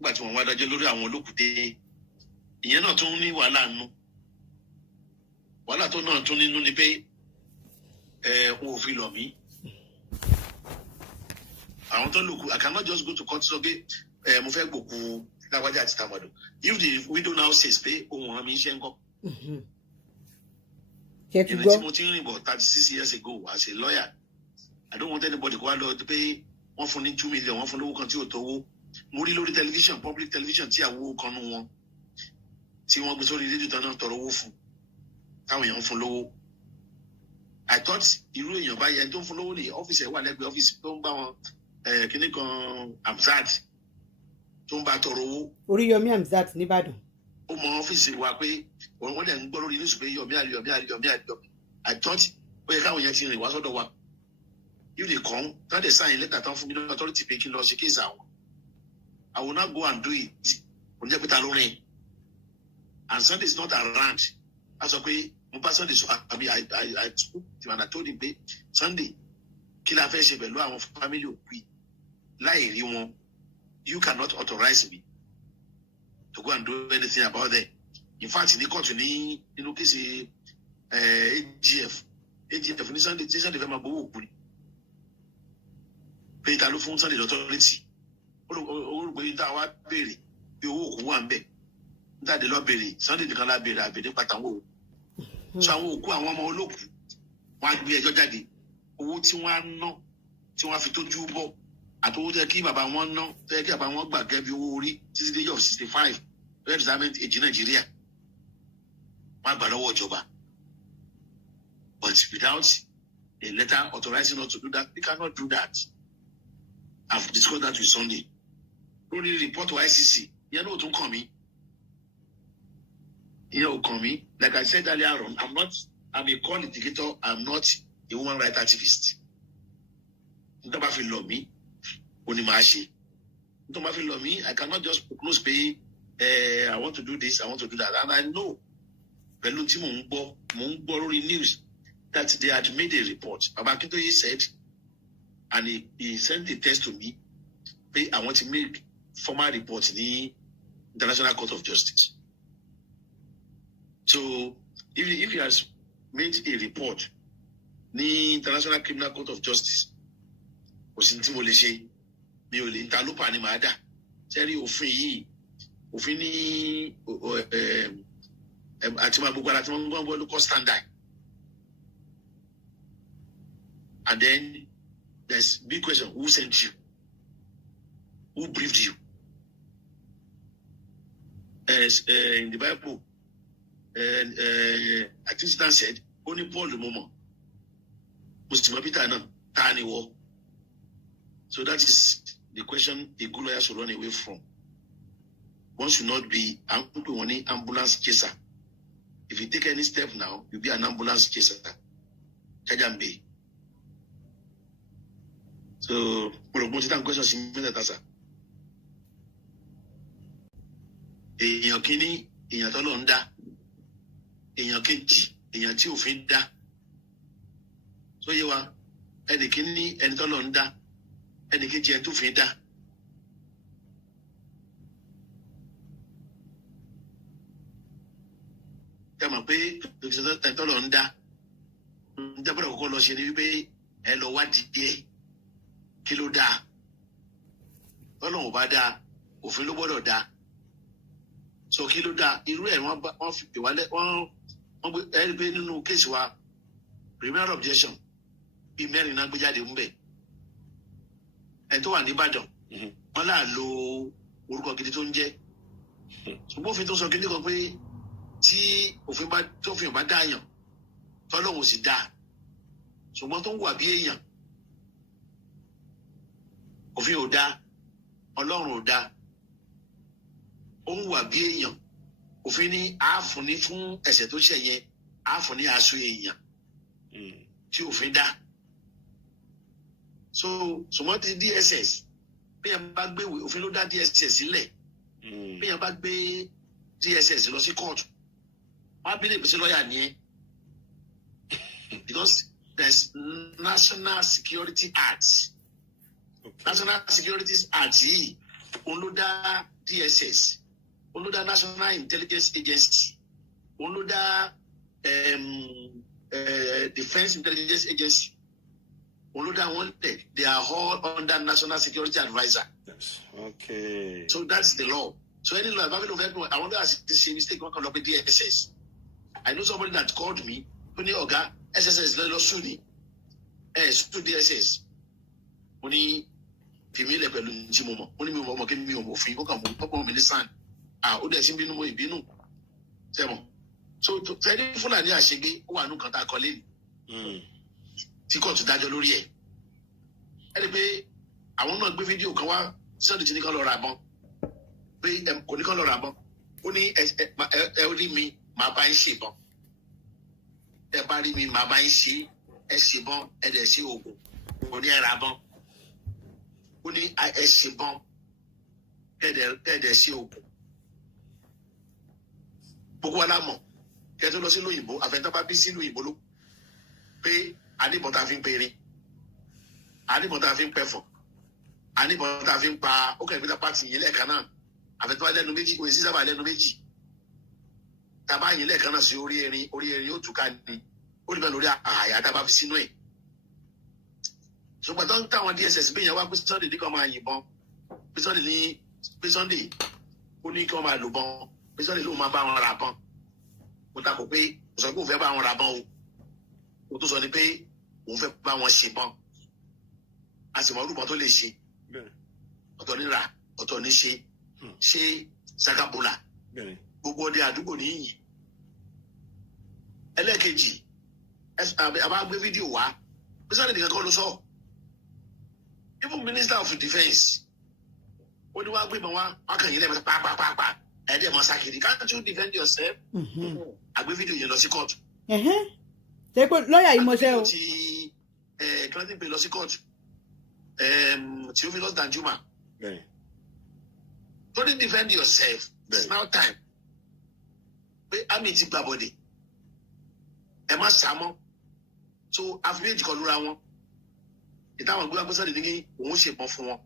nígbà tí wọ́n wá dájọ́ lórí àwọn olókùté ìyẹn náà tún ní wàhálà nù. Wàhálà tó náà tún nínú ni pé wọn ò fi lọ̀ mí. Àwọn tó lòkù I cannot just go to court sọ pé mo fẹ́ gbòkú lágbájá àti tàmọ̀dò. If the widow now says pé ohun àmì iṣẹ́ ń kọ́. Ìrìn tí mo ti ń rìn bọ̀ 36 years ago as a lawyer, I don't want anybody kó wá lọ pé wọ́n fún ní 2 million wọ́n fún lówó kan tí ò tówó. Mo rí lórí television public television tí àwo kan nú wọn tí wọ́n gbé sórí rédíò tán náà tọrọ owó fún táwọn èèyàn fún lówó. I thought irú èèyàn báyẹn tó ń fún lówó ní ọ́fíìsì ẹ̀ wà lẹ́gbẹ̀ẹ́ ọ́fíìsì tó ń bá wọn kíní kan Hamzat tó ń bá tọrọ owó. Oríyọmí Hamzat nìbàdàn. Ó mọ ọ́fíìsì wa pé wọ́n dẹ̀ ń gbọ́ lórí news pé Yomi Ali. I thought ó yẹ káwọn yẹn ti rìn wá sọ́dọ̀ wa. If they come, that they sign letter tán fún mi ní authority pé kí n lọ ṣe kéèsì àwọn. I will not go and do it. Kò ní jẹ́ pé ta ló rìn. And Sunday is not around. A sọ pé mo bá Sunday sọ I spoke to him and I told him pé Sunday kí la fẹ́ ṣe pẹ̀lú àwọn family òkú yìí láì rí wọn. You cannot authorize me to go and do anything about them. In fact, ní kóòtù ní inú kéèsì AGF ní Sunday tí Sunday fẹ́ máa gbowó òkú ni. Pé ta ló fún Sunday l'authority. Olùgbé yìí tá a wá béèrè bí owó òkú wà ń bẹ̀. Nígbà tí lọ béèrè Sunday nìkan la béèrè àbèrè pàtàkó. So àwọn òkú àwọn ọmọ olókùú wọn á gbé ẹjọ́ jáde. Owó tí wọ́n á ná tí wọ́n á fi tójú bọ̀ àtọwọ́ tẹ́ kí bàbá wọn ná tẹ́ kí bàbá wọn gbà gẹ́gẹ́ bí owó orí títí dé of 65 retirement age Nàìjíríà wọ́n á gbà lọ́wọ́ ìjọba. But without a letter authorizing us to do that, we cannot do that. I've discussed that with Sunday. Only report to ICC. You know what come me? You know come me. Like I said earlier on, I'm not I'm a call litigator. I'm not a human rights activist. Nítorí bá fi lọ mí, ó ní máa ṣe. Nítorí bá fi lọ mí, I cannot just close pay. I want to do this, I want to do that. And I know, pẹ̀lú tí mò ń gbọ́ lórí news that they had made a report. Baba Akintoye said, and he sent a text to me, pé I want to make formal report ní International Court of Justice. So if he has made a report ní International Criminal Court of Justice, kò sí tí mo lè ṣe, mi ò lè ta ló pa ni màá dà. Sẹ́rí òfin ní àti máa gbogbo ara tí wọ́n ń gbọ́ local standard. And then there's big question: who sent you? Who briefed you? As in the Bible, I think Satan said, only Paul the moment. Muslim Peter no, tani wo. So that is the question a good lawyer should run away from. One should not be an ambulance chaser. If you take any step now, you'll be an ambulance chaser. Chajambe. So, question is èèyàn kínní, èèyàn tó lọ ń dá, èèyàn kejì, èèyàn tí òfin dá. So yé wa, ẹnì kínní, ẹni tó lọ ń dá, ẹnì kejì, ẹni tó òfin dá. Ẹ mọ̀ pé ẹni tó lọ ń dá, ń dábàá kọ́kọ́ lọ ṣe ni wípé ẹ lọ wádìí díẹ̀, kí ló dáa? Ọlọ́run ò bá dáa, òfin ló gbọ́dọ̀ dáa. So kí ló dáa? Irú ẹ̀ wọ́n fi pè wálé, wọ́n gbé ẹni pé nínú kéèsì wa criminal objection bíi mẹ́rin náà gbé jáde ń bẹ̀. Ẹni tó wà ní Ìbàdàn wọ́n là lo orúkọ gidi tó ń jẹ́. Ṣùgbọ́n òfin tó sọ kíní kan pé tí òfin ò bá dáàyàn tọ́lọ́hun sì dáa, ṣùgbọ́n tó ń wà bí èèyàn, òfin ò dáa, Ọlọ́run ò dáa, ó ń wà bí èèyàn, òfin ní àáfúnni fún ẹ̀ṣẹ̀ tó ṣẹ̀ yẹn, àáfúnni aṣọ èèyàn tí òfin dá. So ṣùgbọ́n ti DSS bí yẹn bá gbé òfin ló dá DSS sílẹ̀, bí yẹn bá gbé DSS lọ sí kóòtù, wọ́n á bí lè pèsè lọ́ọ̀yà ni ẹ́, because there's National Security Act. National Security Act yìí òun ló dá DSS, òun ló dá National Intelligence Agency, òun ló dá Defence Intelligence Agency, òun ló dá wọn lẹ̀. They are all under National Security Adviser. Yes. Okay. So that's the law. So any law, I wonder as this mistake one can up with DSS. I know somebody that called me, Tony Oga, SSS lọ sùn ní, sùn DSS. Ó ní fìmí lẹ̀ pẹ̀lú tí mo mọ̀, ó ní mi ò mọ̀ kí mi ò mọ̀ fún yín, ó kàn mọ̀ pọ́pọ́ mi ní sàn. Ó dẹ̀ sí bínú mo ìbínú. Sẹ́mọ̀. So tẹ́lẹ̀ Fúlàní àṣegbé ó wà nù kan tá a kọ lé ní. Tí kóòtù dájọ́ lórí ẹ̀. Ẹni pé àwọn náà gbé fídíò kan wá sọ́dọ̀ tí ní kán lọ ra bọ́n. Pé kò ní kán lọ ra bọ́n. Ó ní ẹ rí mi, màá bá ń ṣèbọn. Ẹ bá rí mi, màá bá ń ṣe ẹ ṣèbọn, ẹ dẹ̀ ṣe oògùn. Kò ní ẹ ra bọ́n. Ó ní ẹ ṣèbọn, ẹ dẹ̀ ṣe oògùn. Gbogbo wa la mọ̀, kí ẹ tó lọ sí lóyìnbó, àfẹ́ntọ́ bá bí sí lóyìnbó ló pé àníbọn tá a fi ń perin, àníbọn tá a fi ń pẹ̀fọ̀, àníbọn tá a fi ń pa ó kẹ́rin pété pàtì yìí lẹ́ẹ̀kan náà, àfẹ́ntọ́ bá lẹ́nu méjì, òye sísábà lẹ́nu méjì. Tàbá yìí lẹ́ẹ̀kan náà sí orí erin ó túká ni, ó lè bẹ́ẹ̀ lórí àyà tá a bá fi sínú ẹ̀. Ṣùgbọ́n tó ń táwọn DSS bí yẹn wá pé Sunday ní kí wọ́n máa yìnbọn, pé Sunday ó ní kí wọ́n máa lò bọ́n, pé Sunday ló máa bá wọn ra bọ́n. Mo takò pé kò sọ pé òun fẹ́ bá wọn ra bọ́n o. Mo tó sọ ni pé òun fẹ́ bá wọn ṣe bọ́n. A sì mọ orúkọ tó lè ṣe. Ọ̀tọ̀ ní ra, ọ̀tọ̀ ní ṣe Sakabola. Gbogbo ọdẹ àdúgbò ní yìí. Ẹlẹ́ẹ̀kejì, àbá gbé fídíò wá, pé Sunday nìkan kọ́ ló sọ. Even Minister of Defence, ó ní wá gbé ìbọn wá kàn yín lẹ́ẹ̀mẹ́ta pàápàá ẹ̀ẹ́dẹ̀ mọ́ sákìrì. Can't you defend yourself? Àgbé fídíò yẹn lọ sí kóòtù. ṣé pé lọ́ọ̀yà yìí mọṣẹ́ o. ti kílódé pé lọ sí court Theophilus Danjuma to defend yourself it's now time pé àmì ti gbà bọ̀dẹ̀ ẹ má sàmọ́ so àfihàn ìjìkọ̀ lóra wọn ìtàwọn gbé agbésọ̀dẹ̀ ní òun ṣèpọ̀ fún wọn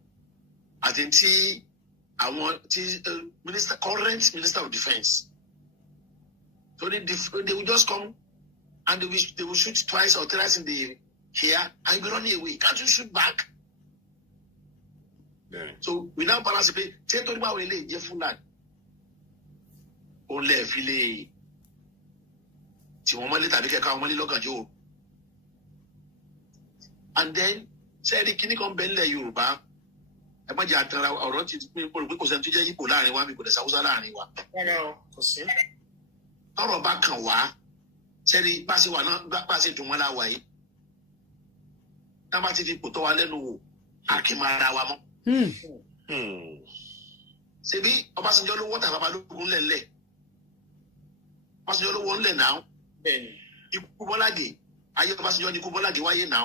àti tí àwọn tí current minister of defence so they will just come and they will shoot twice or thrice in the here and be running away can't you shoot back. So we now balance pé ṣé tó nígbà wo ilé ìjẹ Fúlàní ó lè fi lè tí wọ́n mọ́lé tàbí kẹ́kọ̀ọ́ àwọn mọ́lé lọ́gànjọ́ o and then sẹ́ẹ̀dì kínní kan bẹ́ẹ̀ nílẹ̀ Yorùbá ẹ má jẹ́ àtàrà ọ̀rọ̀ ti pé mo rò pé kò sẹ́ni tó jẹ́ Ìgbò láàrin wa mi kò dẹ̀ Haúsá láàrin wa. ọ̀rọ̀ bá kàn wá sẹ́ẹ̀dì bá ṣe wà náà bá ṣe dùn wọ́n láwa yìí náà bá ti fi pòtọ́ wa lẹ́nu wò àkìmọ̀ra wa mọ́. Ṣebí Ọbásanjọ́ ló wọ́tà Babalógun lẹ́lẹ̀ Ọbásanjọ́ ló wọ́n lẹ̀ náà ikú Bọ́lágè ayé Ọbásanjọ́ ní ikú Bọ́lágè wáyé náà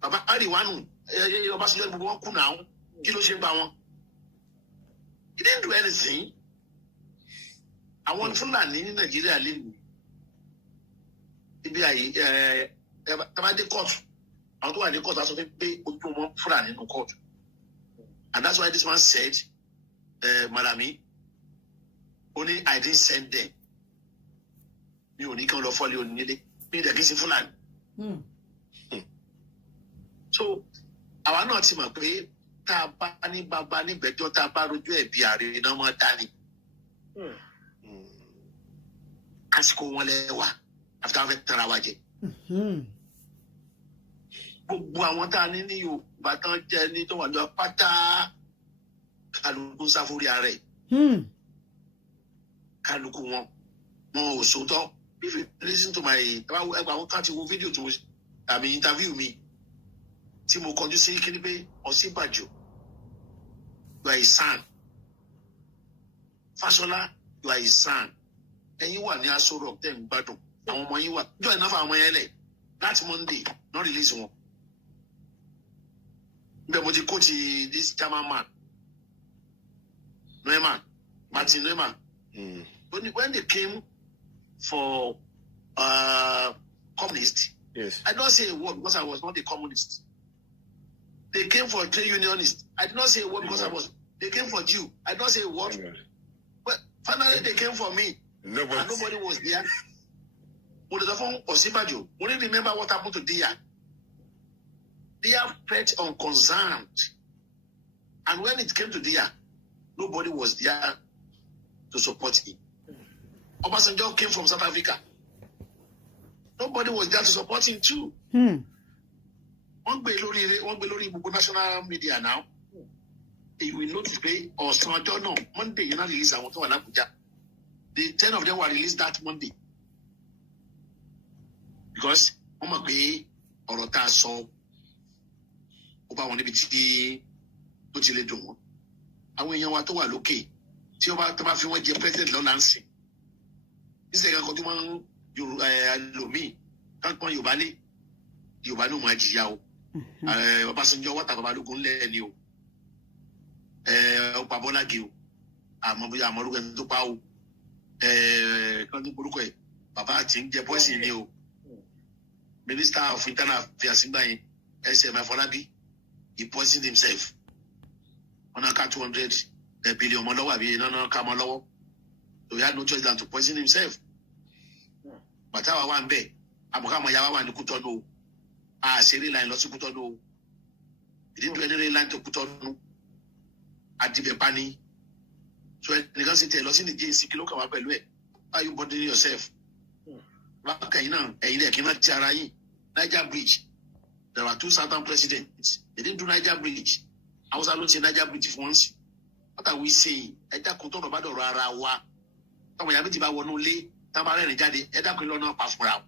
bàbá àríwánu Ọbásanjọ́ ní gbogbo wọn kú náà kí ló ṣe ń bá wọn he didn't do anything àwọn Fúlàní ní Nàìjíríà lè lù ibi àyè tabadé kóòtù àwọn tó wà ní kóòtù aṣọ pé ojú wọn Fúlàní nínú kóòtù. And that's why this man said, Madami, only I didn't send them. Mi ò ní kí wọ́n lọ fọ́lé onílé. Mi ò dẹ̀ kí n sí Fúlàní. So, àwa náà ti mọ̀ pé tá a bá ní bàbá nígbẹ́jọ́ tá a bá rojú ẹ̀bi ààrẹ náà máa dání. Àsìkò wọn lẹ́wà àfi táwọn fẹ́ tara wa jẹ. Gbogbo àwọn tá a ní ní Yorùbá tán jẹ́ ní tó wà lọ pátá kálukú sáfórí ara ẹ̀. Kálukú wọn ò sòótọ́. If you listen to my ẹgbàá àwọn kan ti wo fídíò tó àmì interview mi tí mo kọjú sí kí ni pé Ọ̀ṣínbàjò you are a son. Fáṣọlá you are a son. Ẹ̀yin wà ní Aso Rock tẹ̀ ń gbádùn. Àwọn ọmọ yín wà. Jọ́ ìnáfà àwọn yẹn lẹ̀ láti Monday not release wọn. But what you quote this German man, Neumann, Martin Neumann. When they came for communists, Yes. I don't say a word because I was not a communist. They came for trade unionist. I did not say a word because they came for Jew. I don't say a word. But finally they came for me. And nobody was there. When the phone Ọ̀ṣínbàjò, we didn't remember what happened to Dia. Dia felt unconcerned. And when it came to Dia, nobody was there to support him. Obasanjo came from South Africa. Nobody was there to support him too. Wọ́n gbé lórí gbogbo national media now. You will notice pé ọ̀sán ọjọ́ náà Monday yẹn náà release àwọn tó wà l'Abuja. The 10 of them were released that Monday. Because wọ́n mọ̀ pé ọ̀rọ̀ tá a sọ ó bá wọn níbi tí ó ti lè dùn wọn. Àwọn èèyàn wa tó wà lókè tí wọ́n bá fi wọ́n jẹ president lọ́la ń sìn. Níṣẹ́ kankan tí wọ́n ń lò míì kápọ́n Yorùbá lé Yorùbá ní òun àjìyá o. Ọbásanjọ́ wọ́tà Babalógun lẹ̀ ni o. Ọ̀pá Bọ́lágì o. Àmọ́ bóyá àmọ́ orúkọ ẹni tó pa o. Kí wọ́n tó porúkọ ẹ̀ bàbá àti ń jẹ pọ́ìsì ni o. Minister of Internal Affairs gbà yẹn SM Afọlábí he poisoned himself. Wọ́n náà ká 200 billion ọmọ lọ́wọ́ àbí iná náà ká ọmọ lọ́wọ́. So he had no choice than to poison himself. Bàtà wa wà ń bẹ̀ àbùkà àmọ́ ìyá wa wà ní Kútọ́nù o. Àṣírí line lọ sí Kútọ́nù o. He didn't do any rail line to Kútọ́nù. Àdìbẹ̀ pa ni. So ẹnìkan sì tẹ̀ lọ sí Nìjẹ́ ìsìnkí ló kàn wá pẹ̀lú ẹ̀. Why you bothering yourself? Bákan yìí náà ẹ̀yin lẹ̀ kí n náà ti ara yín. Niger Bridge. There were 2 southern presidents. They didn't do Niger Bridge. Hausa ló ń ṣe Niger Bridge fún wọn sí. What are we saying? Ẹ dákun tọrọ bá dọ̀rọ̀ ara wa. Táwọn ìyá méjì bá wọnú ilé, táwọn arẹ́rìn jáde, ẹ dákun lọ́nà pa fúnra.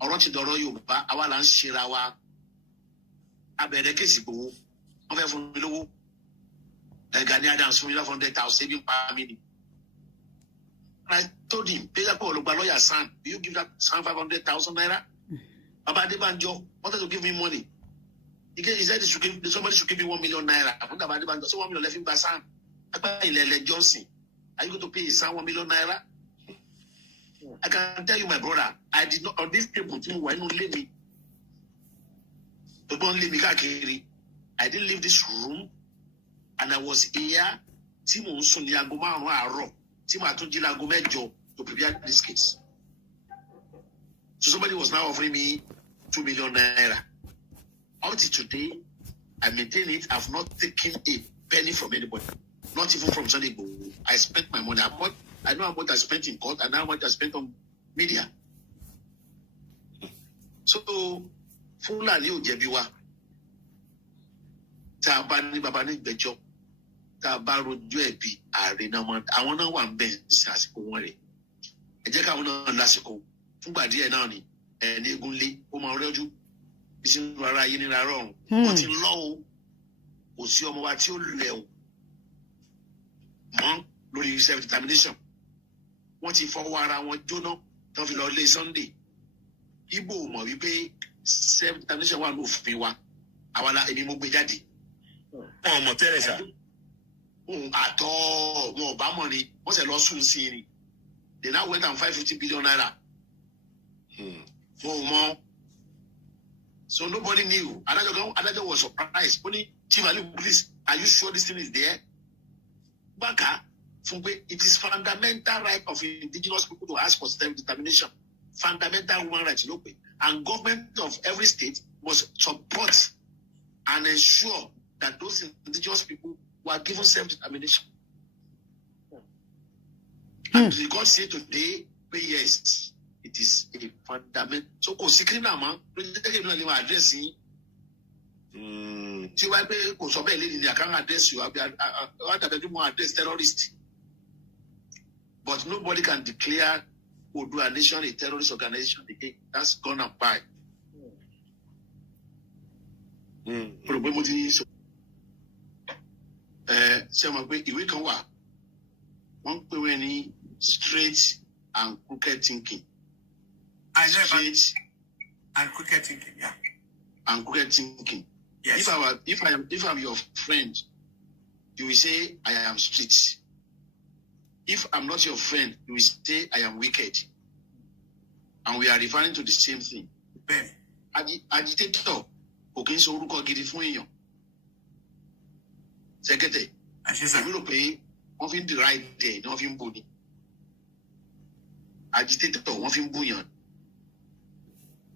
Ọ̀rọ̀ ti dọ̀rọ̀ Yorùbá, àwa là ń ṣera wa. Abẹ̀rẹ̀ kéèsì gbowó, wọ́n fẹ́ fún mi lówó. Gani Adams fún mi lọ́fọ̀ 100,000 ṣé bí ń pa mí ni. I told him, pay that lawyer son, will you give that son 500,000 naira? Baba Adebanjo wanted to give me money. He said somebody should give me 1 million naira. I put Baba Adebanjo, so 1 million left him by son. Johnson, are you going to pay his son 1 million naira? I can tell you, my brother, I did not, on these people, why not leave me? Don't leave me, I didn't leave this room, and I was here. Timo Sonyago Maro, Timo Atojilago Mejo to prepare this case. So somebody was now offering me 2 million naira. Up to today, I maintain it. I've not taken a penny from anybody, not even from Sunday Igboho. I spent my money. I know how much I spent in court, and how much I spent on media. So, Fulani ò jẹ̀bi wa. Tá a bá ní baba ní ìgbẹ́jọ́, tá a bá rojú ẹ̀bi ààrẹ náà mọ́, àwọn náà wà ń bẹ̀ sí àsìkò wọn rẹ̀. Ẹ jẹ́ káwọn náà lásìkò. Fúngbà díẹ̀ náà ni ẹni egun lé, ó máa rẹ́jú. Ìsinmi ara ayé nira rọrùn. Wọ́n ti lọ́ o. Kò sí ọmọ wa tí ó lẹ̀ o. Mọ́ lórí self-determination. Wọ́n ti fọwọ́ ara wọn jóná tán fi lọ lé Sunday. Igbo mọ̀ wípé self-determination wà lófin wa. Àwa la èmi mo gbé jáde. Wọ́n mọ̀ tẹ́lẹ̀ sà. Àtọ́ wọn ò bá mọ̀ ni wọ́n sì lọ sùn sí i ni. They now went and 550 billion naira. Wọn ò mọ̀. So nobody knew. Adájọ́ was surprised. Only Chief Ali, please, are you sure this thing is there? Baka, it is fundamental right of indigenous people to ask for self-determination. Fundamental human rights, and government of every state must support and ensure that those indigenous people were given self-determination. And the God say today, yes, it is a fundamental. So, Kosikina man, address tí wàá pé kò sọ bẹ́ẹ̀ lẹ́yìn ní àkàrà address you wàá dàbẹ̀ more address terrorist, but nobody can declare Odua Nation a terrorist organization again. That's gone and by. Mo ti sọ ṣe mọ̀ pé ìwé kan wà wọ́n pè wọ́n ní straight and crooked thinking. Straight and crooked thinking, yeah. And crooked thinking. Yes. If I'm your friend, you will say I am straight. If I'm not your friend, you will say I am wicked. And we are referring to the same thing. Ben. Agitator, kò kí n sọ orúkọ gidi fún èèyàn. Sẹ́kẹ̀tẹ̀, èmi rò pé wọ́n fi ń deride ẹ̀ ni wọ́n fi ń bò ní. Agitator wọ́n fi ń bùyàn.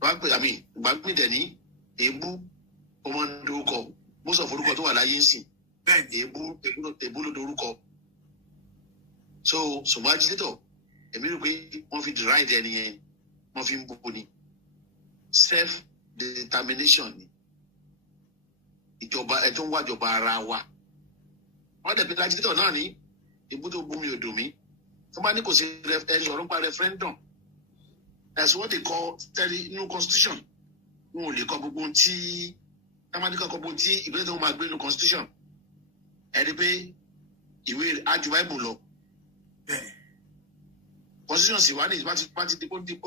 Ìgbàgbé dẹ̀ ní èébú ọmọ ń dorúkọ. Mo sọ forúkọ tó wà láyé ń sìn. Èébú ló dorúkọ. So, ṣùgbọ́n agitator, èmi rò pé wọ́n fi deride ẹni yẹn, wọ́n fi ń bò ní. Self-determination ni. Ìjọba ẹ̀tọ́ ń wájọba ara wa. Wọ́n dẹ̀ bí agitator náà ní èébú tó bú mi ò dùn mí. Tó bá ní kò sí ọ̀rọ̀ nípa referendum. That's what they call new constitution. Wọn ò lè kọ gbogbo tí táwọn ní kọ gbogbo tí ìgbésẹ̀ tó máa gbé new constitution. Ẹ rí pé ìwé àjù Bible lọ. Constitution sì wá ní ìpàtí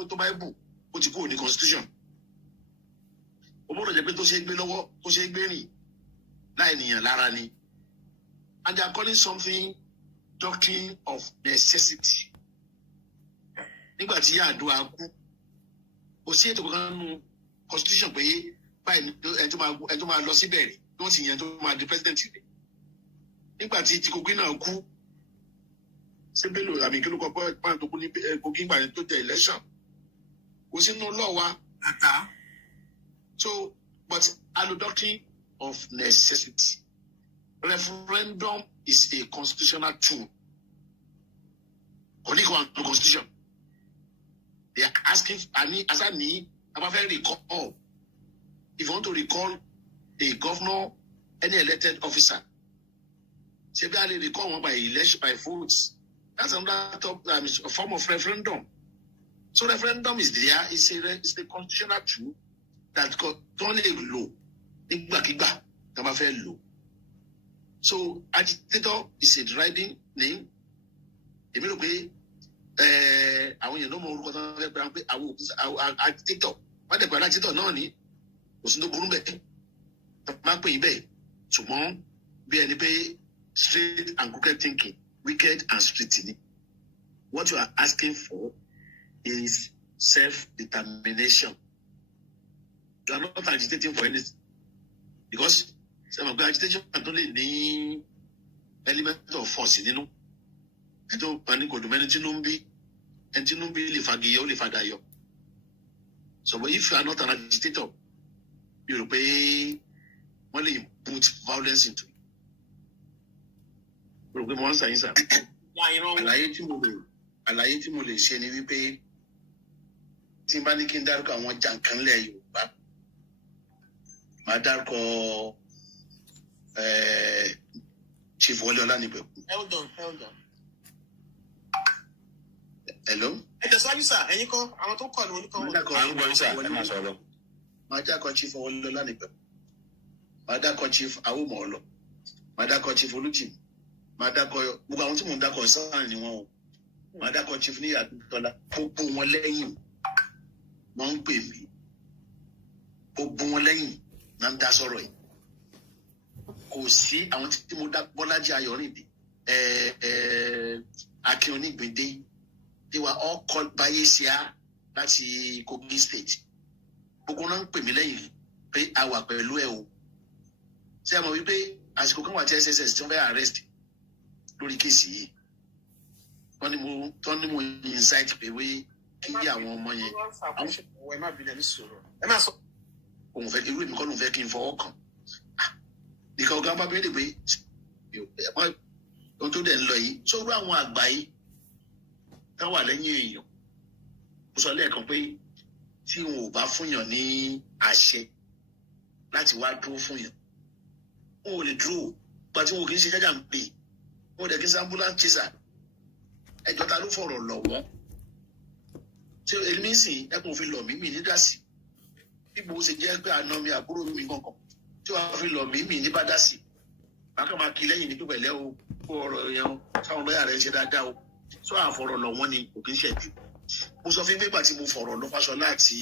tó Bible ó ti kúrò ní constitution. Ó gbọ́dọ̀ jẹ́ pé tó ṣe é gbé lọ́wọ́ tó ṣe é gbé rìn láì nìyàn lára ni. And they are calling something doctrine of necessity. Nígbà tí Yar'Adua kú, kò sí ètò kankan nínú constitution pé báyìí ẹ tó máa lọ síbẹ̀ rẹ̀ tí wọ́n sì yàn tó máa di president rẹ̀. Nígbà tí Kogi náà kú, Bello àmì kí ló kọ pọ́n tó kú ní Kogi gbà tó tẹ election. Kò sínú law wa. So, but a doctrine of necessity. Referendum is a constitutional tool. Kò ní kí wọ́n lo constitution. They are asking, as I need, I'm a very recall. If you want to recall a governor, any elected officer, say they recall one by election, by votes. That's another form of referendum. So referendum is there. It's the constitutional tool that got done a law. So agitator is a deriding name. àwọn èèyàn ló mọ orúkọ tó ń fẹ́ pé àwọn agitator wọ́n dẹ̀ pé agitator náà ní kò sí tó burú bẹ́ẹ̀ tó máa pè yín bẹ́ẹ̀ ṣùgbọ́n bí ẹni pé straight and crooked thinking wicked and straight ni what you are asking for is self-determination. You are not agitating for anything because some agitation tó lè ní element of force nínú ẹjọ́ pani kò dùn mẹ́ni tí ń bí lè fagiyẹ ó lè fadayọ. So but if you are not an agitator you rò pé wọ́n lè put violence into it. Rò pé mo wá ń sàyìn sà. Àlàyé tí mo lè ṣe ni wípé tí n bá ní kí n dárúkọ àwọn jàǹkánlẹ̀ Yorùbá máa dárúkọ Chief Wọlé Ọlánìpẹ̀kun. Hold on. Hello. Ẹ tẹ̀síwájú sà, ẹ̀yin kọ́, àwọn tó kọ̀ ní oníkan wọn. Máa dákọ̀ Chief Wọlé Ọlánìpẹ̀kun. Máa dákọ̀ Chief Awómọ̀ọ́lọ̀. Máa dákọ̀ Chief Olújìmí. Máa dákọ̀ gbogbo àwọn tí mò ń dákọ̀ sáà ni wọ́n o. Máa dákọ̀ Chief Níyì Akíntọ́lá. Gbogbo wọn lẹ́yìn wọ́n ń pè mí. Gbogbo wọn lẹ́yìn náà ń dá sọ̀rọ̀ yìí. Kò sí àwọn tí mo dá Bọ́lájí Ayọ̀rìndé, Akin Onígbìndé, they were all called Bayéṣíà láti Kogi State. Gbogbo náà ń pè mí lẹ́yìn pé a wà pẹ̀lú ẹ̀ o. Ṣé ẹ mọ̀ wípé àsìkò kan wà tí SSS tí wọ́n fẹ́ arrest lórí kéèsì yìí? Tọ́ ní mo incite pé wí kí àwọn ọmọ yẹn. Ẹ má bínú ẹni sọ̀rọ̀. Ẹ má sọ. Òun fẹ́ irú èmi kọ́ ló ń fẹ́ kí n fọwọ́ kàn. Nìkan ọ̀gá bá bẹ́ẹ̀ dè pé ohun tó dẹ̀ ń lọ yìí sórí àwọn àgbà yìí tá wà lẹ́yìn èèyàn. Mo sọ lẹ́ẹ̀kan pé tí wọn ò bá fúnyàn ní àṣẹ láti wá dúró fúnyàn, wọn ò lè dúró gba tí wọn kì í ṣe jájà ń pè, wọn ò dẹ̀ kí n ṣe ambulance chaser. Ẹjọ́ ta ló fọ̀rọ̀ lọ̀ wọ́n? Ṣé èmi sì ẹkùn fi lọ̀ mí mi ní dásì? Bí mo ṣe jẹ́ pé àna mi àbúrò mi kankan tí wàá fi lọ̀ mí mi ní bá dásì. Bákan máa kí lẹ́yìn ní pípẹ̀lẹ́ o, kó ọ̀rọ̀ yẹn o, táwọn lọ́yà rẹ̀ ṣe dáadáa o. Sọ àfọ̀rọ̀ lọ̀ wọ́n ni kò kí ń ṣẹ̀dí. Mo sọ fún pípa tí mo fọ̀rọ̀ lọ Fáṣọlá àti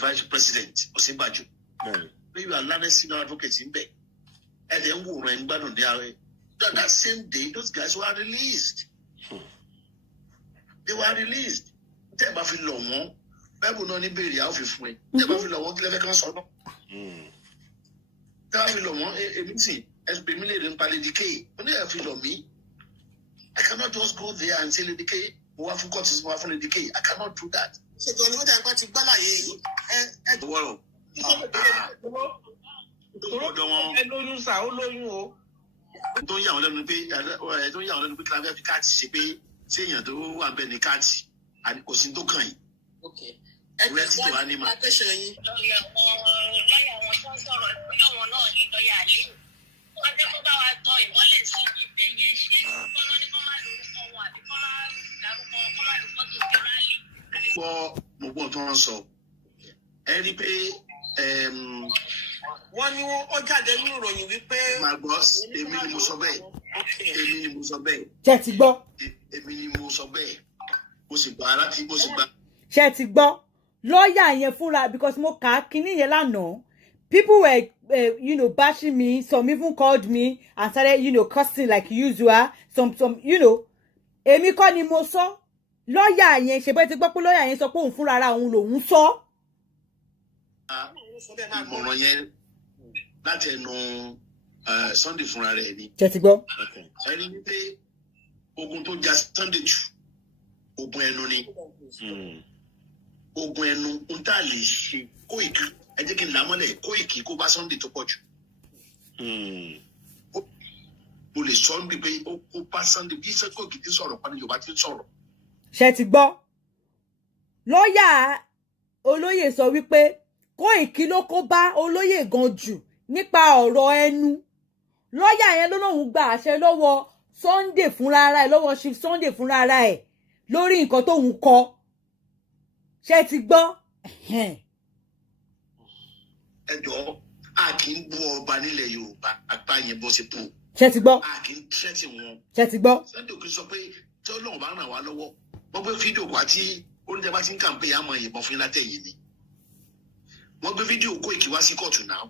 Vice President Ọ̀ṣínbàjò. Pé you are learning senior advocate ń bẹ̀. Ẹ lè ń wòran ẹ̀ ń gbádùn ní ààrẹ. That same day, those guys were released. They were released. Tẹ́ ẹ bá fi lọ̀ wọ́n, Bẹ́ẹ̀bù náà ní bèrè àwọn òfin fún ẹ. Tẹ́ ẹ bá fi lọ̀ wọ́n kí lẹ́fẹ̀ẹ́ kan sọ náà. Tẹ́ ẹ bá fi lọ̀ wọ́n, èmi sì ẹ̀sùn mi lè rí nípa Lady K. Mo ní ẹ̀ fi lọ̀ mí. I cannot just go there and say Lady K, mo wá fún court, mo wá fún Lady K. I cannot do that. Ṣètò ọ̀nà ìwọ́n tẹ̀ ti gbọ́ láyé yìí. Wọ́rọ̀. Ẹ lóyún sà, ó lóyún o. Tó ń yà wọ́n lẹ́nu pé kí la fẹ́ fi káàtì ṣe pé ṣé èèyàn tó wà bẹ́ẹ̀ ní káàtì kò sí tó kàn yìí. Ẹ ti wá ní ma. Lọ́yà wọn tó ń sọ̀rọ̀ ìpínlẹ̀ wọn náà ní lọ́yà àlẹ́. Wọ́n jẹ́ kó bá wa tọ ìmọ́lẹ̀ sí ibẹ̀ yẹn. Ṣé ìgbọ́nà ní kọ́ máa lórúkọ wọn àbí kọ́ máa dárúkọ kọ́ máa lò fọ́tò sí ráàlì? Mo gbọ́ tó ń sọ. Ẹ rí i pé wọ́n ní ó jáde ní ìròyìn wípé. Màá gbọ́, èmi ni mo sọ bẹ́ẹ̀. Èmi ni mo sọ bẹ́ẹ̀. Ṣé ti gbọ́? Èmi ni mo sọ bẹ́ẹ̀. Mo sì gbà láti mo sì gbà. Ṣé ti gbọ́? Lọ́ọ̀yà yẹn fúnra because mo kà á kíní yẹn lánàá. People were, bashing me. Some even called me and started, cursing like usual. Some, èmi kọ́ ni mo sọ. Lọ́ọ̀yà yẹn ṣe bẹ́ẹ̀ ti gbọ́ pé lọ́ọ̀yà yẹn sọ pé òun fúnra ara òun lòun sọ. Ìmọ̀ràn yẹn láti ẹnu Sunday fúnra rẹ̀ ni. Ṣé ti gbọ́? Ẹni wípé ogun tó ja Sunday jù ogun ẹnu ni. Ogun ẹnu ń tà lè ṣe Kóìkì ẹ jẹ́ kí n là á mọ́lẹ̀ Kóìkì kó bá Sunday tó pọ̀ jù. Mo lè sọ níbi pé ó bá Sunday bí iṣẹ́ Kóìkì ti sọ̀rọ̀ pàdé Yorùbá ti sọ̀rọ̀. Ṣé ti gbọ́? Lọ́ọ̀yà olóyè sọ wípé Kóìkì ló kó bá olóyè gan jù nípa ọ̀rọ̀ ẹnu. Lọ́ọ̀yà yẹn ló lóun gba àṣẹ lọ́wọ́ Sunday fúnra ara ẹ̀ lọ́wọ́ Chief Sunday fúnra ara ẹ̀ lórí nǹkan tóun kọ. Ṣé ti gbọ́? Ẹ jọ̀ọ́ a kì í bú ọba nílẹ̀ Yorùbá apá yẹn bọ́ sí pò. ṣé ti gbọ́. a kì í tẹ́tì wọn. ṣé ti gbọ́. Sunday Igboho sọ pé tí Ọlọ́run bá ràn wá lọ́wọ́ wọ́n gbé fídíò wá tí oúnjẹ bá ti ń kàǹpé àmọ́ ìbọn fún látẹ̀ yìí ni wọ́n gbé fídíò Koiki wá sí kóòtù náà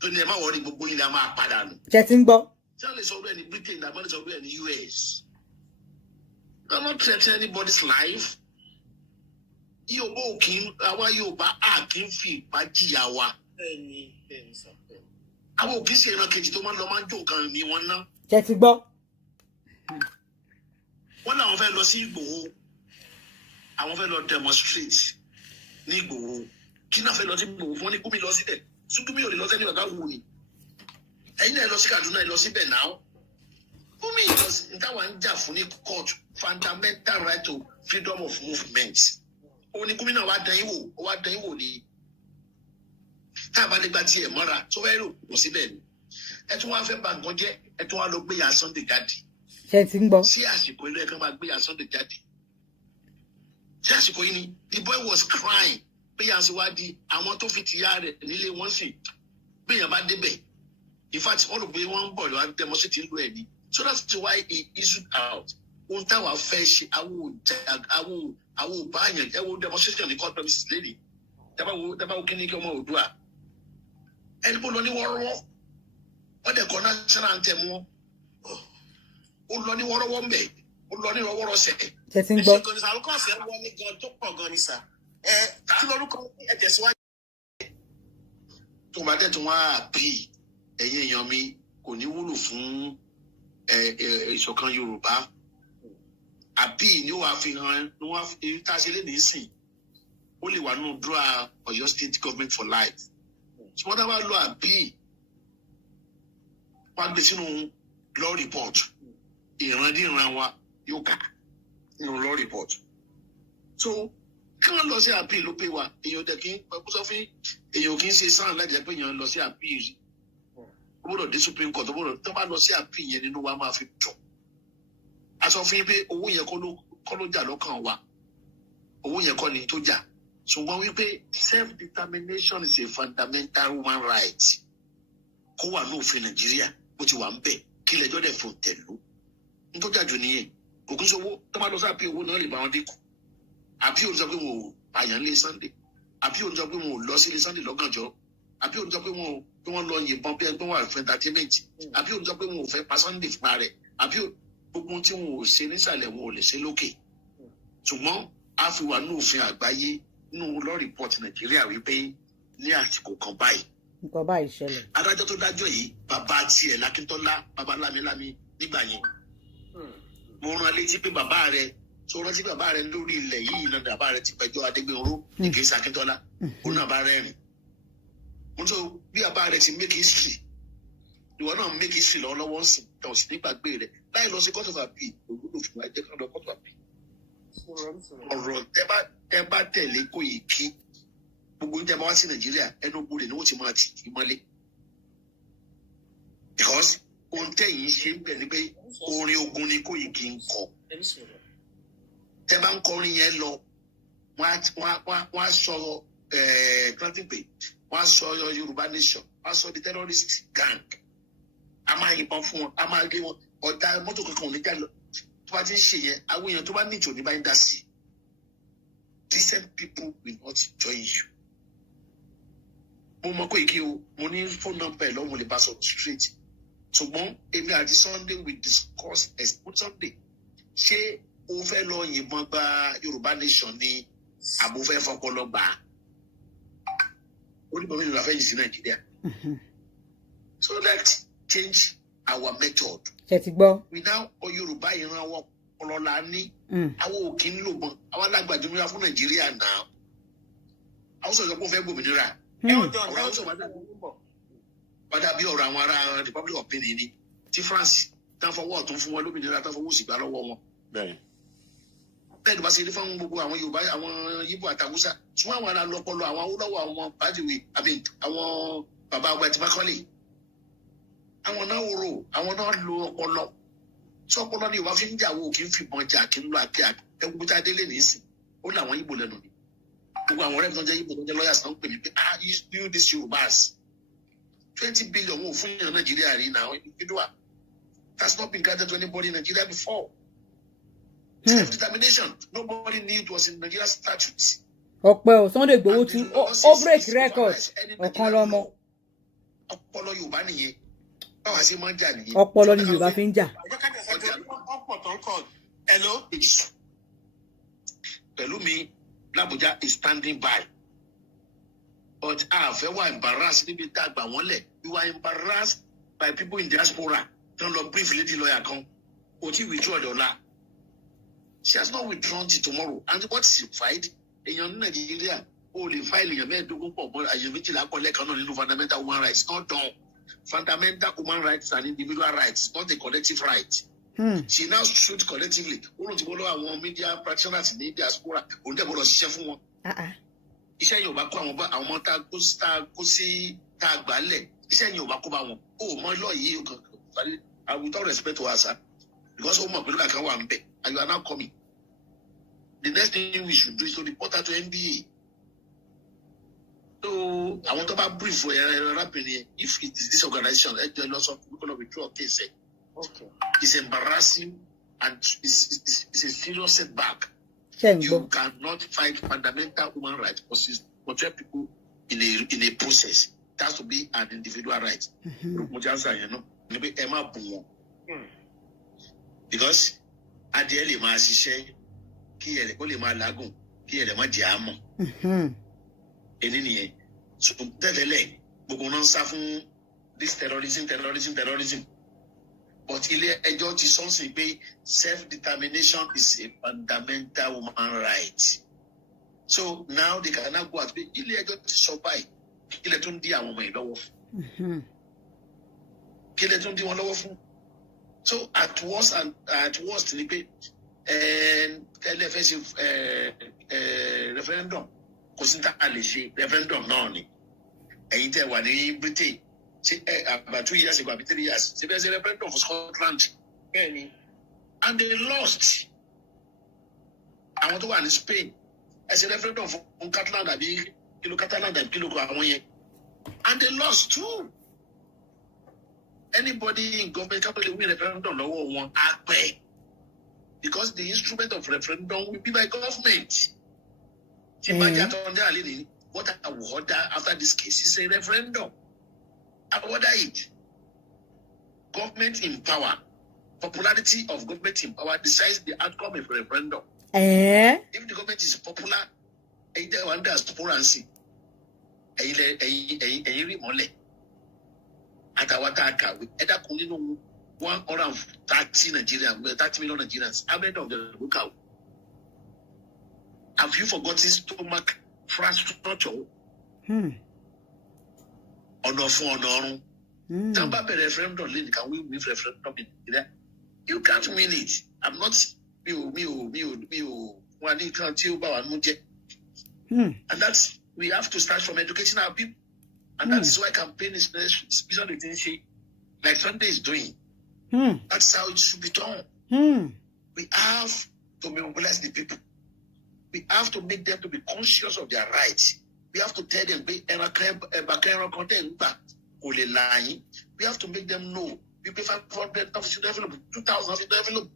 tó ní ẹ má wọrí gbogbo yín la máa padà nù. ṣé ti ń gbọ́. tí wọ́n lè sọ bẹ́ẹ̀ ní Britain àbọ̀ lè sọ bẹ́ẹ̀ ní US. they are not threatening anybody's life. Yorùbá ò kì í àwa Yorùbá à kì í fi ìpá jìyà wa. àwọn ò kì í ṣe ìran kejì tó máa ń lọ máa ń jó nǹkan ní wọn ná. ṣé ti gbọ́. wọ́n làwọn fẹ́ lọ sí Ìgbòho àwọn fẹ́ lọ demonstrate ní Ìgbòho kí náà fẹ́ lọ sí Ìgbòho fún wọn ní Gumi lọ síbẹ̀ Gumi ò lè lọ sẹ́ni bàbá wù ní ẹ̀yin náà lọ sí Kaduna ẹ lọ síbẹ̀ náà Gumi lọ sí táwa ń jà fún ní court fundamental right to freedom of movement òun ni Gumi náà wá dán yín wò ó wá dán yín wò ní tá a bá lè gba tiẹ̀ mọ́ra tó fẹ́ rò kò síbẹ̀ ni ẹ tún wá fẹ́ bà nǹkan jẹ́ ẹ tún wá lọ gbé ya Sunday jáde. ṣé ti ń gbọ́. sí àsìkò ilé ẹ̀kan máa gbé ya Sunday jáde sí àsìkò yìí ni the boy was crying pé yà ń ṣèwádìí àwọn tó fi tìyà rẹ̀ nílé wọn sì bí èèyàn bá débẹ̀ in fact wọ́n rò pé wọ́n ń bọ̀ lọ́wọ́ demonstrate ìlú ẹ̀ ni so that's why he issued out ohun táwa fẹ́ ṣe àwọn òbá àyàn ẹ wo demonstration ní court premises lady dábàá wo kíní kí ọmọ Oòduà ẹni bó lọ ní wọ́ọ́rọ́wọ́ wọ́n dẹ̀ kọ́ national anthem wọn ó lọ ní wọ́ọ́rọ́wọ́ ń bẹ̀ ó lọ ní rọwọ́rọsẹ̀. ṣé ti ń gbọ́. ìṣègùn àlùkọ́sẹ̀ wọlé gan tó pọ̀ gan ni sà. kí lórúkọ ẹ tẹ̀síwájú. tó bá dẹ̀ tó wá bí ẹ̀yin èèyàn mi kò ní wúlò fún ìṣọ̀kan Yorùbá àbí ni ó wàá fi hàn ní wọ́n fi tá a ṣe léde sìn ó lè wà nínú dúrà Ọ̀yọ́ State Government for Life ṣùgbọ́n tá a bá lọ àbí wọ́n á gbé sínú law report ìrandíran wa yóò kà nínú law report so kí wọ́n lọ sí àbí ló pé wa èèyàn dẹ̀ kí n sọ fún èèyàn kì í ṣe sáà láti jẹ́ pé èèyàn lọ sí àbí rí ó gbọ́dọ̀ dé Supreme Court ó gbọ́dọ̀ tó bá lọ sí àbí yẹn nínú wa máa fi dùn a sọ fún yín pé owó yẹn kọ́ ló jà lọ́kàn wa owó yẹn kọ́ ni tó jà ṣùgbọ́n wípé self-determination is a fundamental human right kó wà ní òfin Nàìjíríà bó ti wà ń bẹ̀ kí ilẹ̀ ẹjọ́ dẹ̀ fò tẹ̀lú nítorí àjò nìyẹn òkú sówó tó bá lọ sí àbí owó náà lè bá wọn dínkù àbí òun sọ pé wọn ò pààyàn lé Sunday àbí òun sọ pé wọn ò lọ sílé Sunday lọ́gànjọ́ àbí òun sọ pé wọn lọ yìnbọn bí ẹgbẹ́ wà fún entertainment àbí òun sọ pé wọn ò fẹ́ pa Sunday fúnra rẹ̀ àbí gbogbo tí wọn ò ṣe nísàlẹ̀ wọn ò lè ṣe lókè ṣùgbọ́n a fi wà ní òfin àgbáyé nínú law report Nàìjíríà wípé ní àsìkò kan báyìí nǹkan báyìí ṣẹlẹ̀. adájọ́ tó dájọ́ yìí bàbá tiẹ̀ Lákíntọ́lá bàbá Lámilámi nígbà yẹn mo rán létí pé bàbá rẹ̀ tó rántí bàbá rẹ̀ lórí ilẹ̀ yìí náà bàbá rẹ̀ ti pẹjọ́ Adégbénró ní kì í ṣe Akíntọ́lá ó náà bá rẹ́rìn mo tó bí bàbá rẹ̀ ti make history ìwọ náà make history lọ́wọ́lọ́wọ́ ń sìn tó sì nígbàgbé rẹ̀ láì lọ sí court of appeal òwúlò fún wa ẹjẹ́ kan lọ court of appeal ọ̀rọ̀ tẹ bá tẹ̀lé Koiki gbogbo oúnjẹ bá wá sí Nàìjíríà ẹnu gbòdè ni wọ́n ti máa tì í mọ́lé because ohun tẹ̀yìn ṣe ń bẹ̀ ni pé orin ogun ni Koiki ń kọ tẹ bá ń kọrin yẹn lọ wọ́n á sọ kọ́ńtìpé wọ́n á sọ Yorùbá nation wọ́n á sọ the terrorist gang a máa yìnbọn fún wọn a máa gé wọn ọ̀dà mọ́tò kankan ò ní já lọ tó bá ti ń ṣe yẹn àwọn èèyàn tó bá ní ìjọ ní bá ń dá sí decent people will not join you. mo mọ Koiki o mo ní phone number ẹ lọ́wọ́ lè bá sọ straight ṣùgbọ́n èmi àti Sunday we discuss ẹ̀sìn Sunday ṣé o fẹ́ lọ yìnbọn gba Yorùbá nation ni àbò fẹ́ fọpọlọ gbà á oníbọn mi ló la fẹ́ yìí sí Nàìjíríà so let's change our method. ṣe ti gbọ́. we now Yorùbá ìran àwọn ọlọ́lá ní àwọn òkè ń lò mọ́ àwọn alágbàdo mìíràn fún Nàìjíríà náà àwọn sọ̀rọ̀ pé ó fẹ́ gbòmìnira ọ̀rọ̀ àwọn sọ̀rọ̀ padà bí ọ̀rọ̀ àwọn ará Republic of Benin ni ti France tán fọwọ́ ọ̀tún fún wọn lómìnira tán fọwọ́ òsì gbà lọ́wọ́ wọn. bẹ́ẹ̀ ni bá ṣe ní fún gbogbo àwọn Yorùbá àwọn Yíbò àtàwùsà tún àwọn ará lọ́pọlọ àwọn Awólọ́wọ̀ àwọn bájúwe àwọn bàbá àgbà tí Macaulay àwọn náà wòrò àwọn náà lo ọpọlọ tí ọpọlọ ni Yorùbá fi ń jà wò kí n fìbọn jà kí n lọ àti ẹgbẹ́ tá a délé ní ìsìn ó ní àwọn Yíbò lẹ́nu ni gbogbo àwọn ọ̀rẹ́ mi tó ń jẹ́ Yíbò tó ń jẹ́ lawyers náà ń pè mí pé you this Yorùbás 20 billion wọn ò fún yàn Nàìjíríà rí náà individual Has not been granted to anybody in Nigeria before. Self-determination. Nobody knew it was in Nigeria's statutes. ọpẹ́ o Sunday Igboho tún ó break record ọ̀kan lọ́mọ. Ọpọlọ Yorùbá nìyẹn. Báwa ṣe máa ń jà nìyẹn. ọpọlọ ni Yorùbá fi ń jà. Hello. Pelumi Labuja is standing by. But fẹ́ wà embarrassed níbi tá a gbà wọ́n lẹ̀. We were embarrassed by people in diaspora. Don't lọ brief lady lawyer kan. O ti withdraw $1. She has not withdrawn till tomorrow. And what she filed? Èèyàn ní Nàìjíríà ó lè file èèyàn mẹ́ẹ̀ẹ́dógún pọ̀ mọ́ àyè méjìlá kọ́ lẹ́ẹ̀kan náà nínú fundamental human rights. Not done. Fundamental human rights and individual rights, not a collective right. She now sued collectively. Ó lóun ti bọ́ lọ́wọ́ àwọn media practitioners ní diaspora. Òun dẹ̀ gbọ́dọ̀ ṣiṣẹ́ fún wọn. Iṣẹ́ yìí ò bá kó àwọn ọmọ tá a kó sí tá a gbà lẹ̀. Iṣẹ́ yìí ò bá kó bá wọn. Ó mọ lọ́ọ̀ yìí ó kàn. I will not respect to her, sir. Because ó mọ̀ pé lókà kan wà ń bẹ̀. And you are now coming. The next thing we should do is to report her to NBA. So, I want to brief for rapidly. If it is this organization, lots of people will withdraw case. Okay. It's embarrassing and it's a serious setback. ṣe ń You gbọ́. cannot fight fundamental human rights portray people in a process. It has to be an individual right. Because at the end, my sister, kí ẹ kó lè máa làágùn kí ẹ lè má jẹ àmọ́ ẹni nìyẹn so tẹ́lẹ̀lẹ̀ gbogbo náà ń sá fún this terrorism but ilé ẹjọ́ ti sọ́nsìn pé self-determination is a fundamental human right so now they can now go out pé ilé ẹjọ́ ti sọ báyìí kí lẹ tún dí àwọn ọmọ yìí lọ́wọ́ fún kí lẹ tún dí wọn lọ́wọ́ fún so at worst ni pé tẹ́lẹ̀ fẹ́ ṣe referendum kò sí tá a lè ṣe referendum náà ni ẹ̀yin tẹ́ wà ní Britain ṣe about 2 years ago àbí 3 years ṣe bẹ́ẹ̀ ṣe referendum for Scotland bẹ́ẹ̀ni and they lost àwọn tó wà ní Spain ẹ ṣe referendum fún Catalan àbí Catalan àbí kìlò àwọn yẹn and they lost too anybody in government can only win referendum lọ́wọ́ wọn á pẹ́. Because the instrument of referendum will be by government. What I will order after this case is a referendum. I will order it. Government in power, popularity of government in power decides the outcome of a referendum. If the government is popular, either one does porancy. Atawataka, either Kunino. 130 Nigerians, 30 million Nigerians. How many of them look out? Have you forgotten stomach infrastructure? On the phone, Tamba referendum, can we win referendum in there? You can't win it. I'm not and that's we have to start from educating our people. And that's why campaign is especially like Sunday is doing. That's how it should be done. We have to mobilize the people. We have to make them to be conscious of their rights. We have to tell them, we have to make them know. We pay 500 of the envelope, 2,000 of the envelope.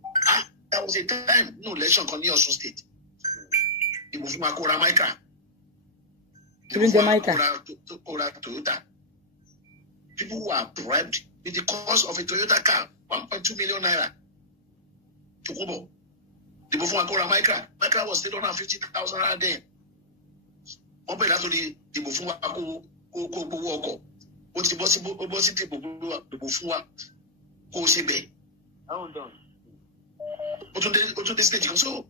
That was a time. No election on the Osun State. The movement Kora Maika. Toyota. People who are bribed with the cost of a Toyota car. 1.2 million naira to Kubo. The before Akora Micra was still 150,000 naira then. One better to the before Ako Woko. What's the possible the before Ko Sebe? Hold on. But to this stage, so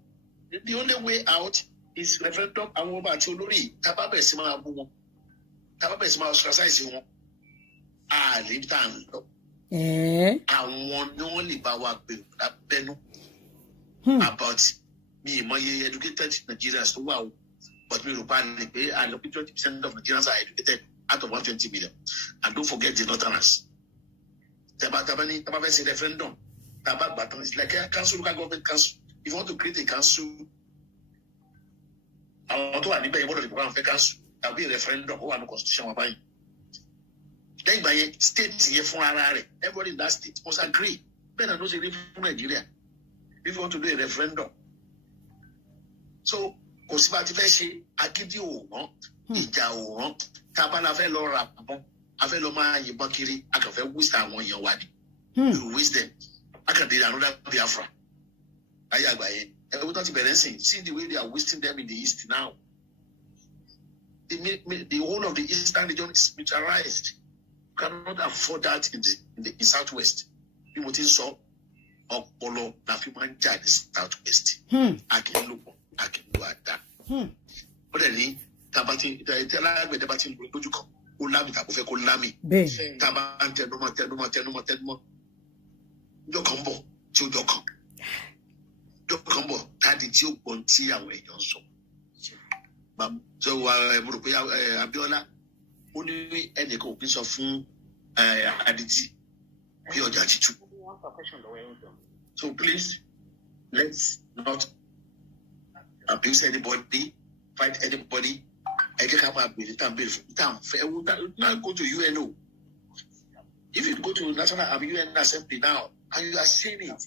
the only way out is referendum and over to Lori. Tababe Sima Abu. Tababe Sima ostracizing. Leave down. Àwọn ni wọ́n lè bá wa gbé lábẹ́nú about me ìmọ̀ye educated Nigerians tó wà o but mi rò pa ni pé àlọ́pẹ́ 20% of Nigerians are educated out of 120 million and don't forget the northerners. Taba fẹ́ ṣe referendum taba gbàtàn it's like a council local government council if you want to create a council àwọn tó wà níbẹ̀ yẹn gbọ́dọ̀ dìbò àwọn fẹ́ council tàbí referendum ó wà ní constitution wọn báyìí. Then by state here for everybody in that state must agree bẹ́ẹ̀ náà ló ṣe rí fún Nàìjíríà if you want to do a referendum. So kò sí bá ti fẹ́ ṣe agídí òwọ́n ìjà òwọ́n tábàlà fẹ́ lọ ra bọ́n a fẹ́ lọ máa yìnbọn kiri a kàn fẹ́ waste àwọn èèyàn wa ni you waste them a kàn dé another Biafra ayé àgbáyé ẹ̀rọ tó ti bẹ̀rẹ̀ sìn see the way they are wasting them in the east now the whole of the eastern region is militarized you cannot afford that in the southwest bí mo ti sọ ọpọlọ la fi máa ń jà ní southwest akínlùpọ̀ akínlù àdá ó dẹ̀ ní tabati alágbẹ̀dẹ bá ti ń lójú kan ó lámì tàbí fẹ́ kó lámì tábà ń tẹnumọ́ ọjọ́ kan bọ̀ tí ó jọ kan ọjọ́ kan bọ̀ táàdì tí ó gbọ́n tí àwọn èèyàn sọ so mo rò pé Abíọ́lá ó ní ẹnìkan òfin sọ fún Adití bí ọjà títú. So please, let's not abuse anybody, fight anybody. I just have a bit of time. Not go to UNO. If you go to National UN Assembly now, and you are seeing it,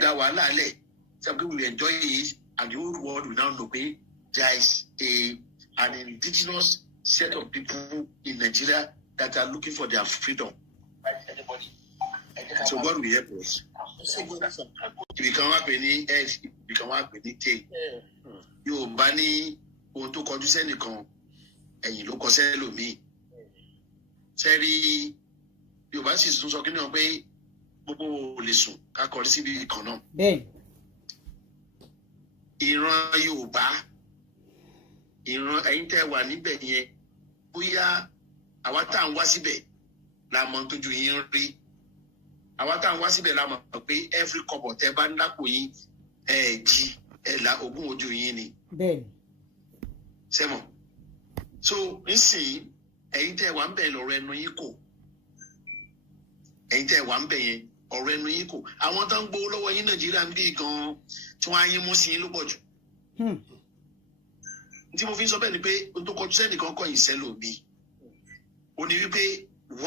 that one, some people will enjoy it, and the whole world will now know that there is an indigenous set of people in Nigeria that are looking for their freedom. So God will help us. If you can work any edge, if you can work any tail. You bani ohun tó kọjú sẹ́nìkan ẹ̀yìn ló kọ sẹ́lòmíì. Sẹ́rí Yorùbá sì tún sọ kí ni wọ́n pé gbogbo lè sùn ká kọrí síbi kan náà. Ìran Yorùbá ìran ẹ̀yin tẹ́ wà níbẹ̀ yẹn bóyá àwa tá à ń wá síbẹ̀ la mọ̀ tójú yín rí. Àwa tá à ń wá síbẹ̀ la mọ̀ pé every kọ́bọ̀ tẹ́ bá ń lápò yín jí la ogún ojú yín ni. Sẹ́mọ̀. So nísìnyí ẹ̀yin tẹ́ wà ń bẹ̀ lọ́rọ̀ ẹnu yín kò. Ẹ̀yin tẹ́ wà ń bẹ̀ yẹn ọ̀rọ̀ ẹnu yín kò. Àwọn tó ń gbowó lọ́wọ́ yín Nàìjíríà ń bí gan-an tí wọ́n á yín mú sí yín ló pọ̀ jù. Tí mo fi ń sọ bẹ́ẹ̀ ni pé ohun tó kọjú sẹ́nìkan kọ́ yìí sẹ́lòmíì. Ó ní wípé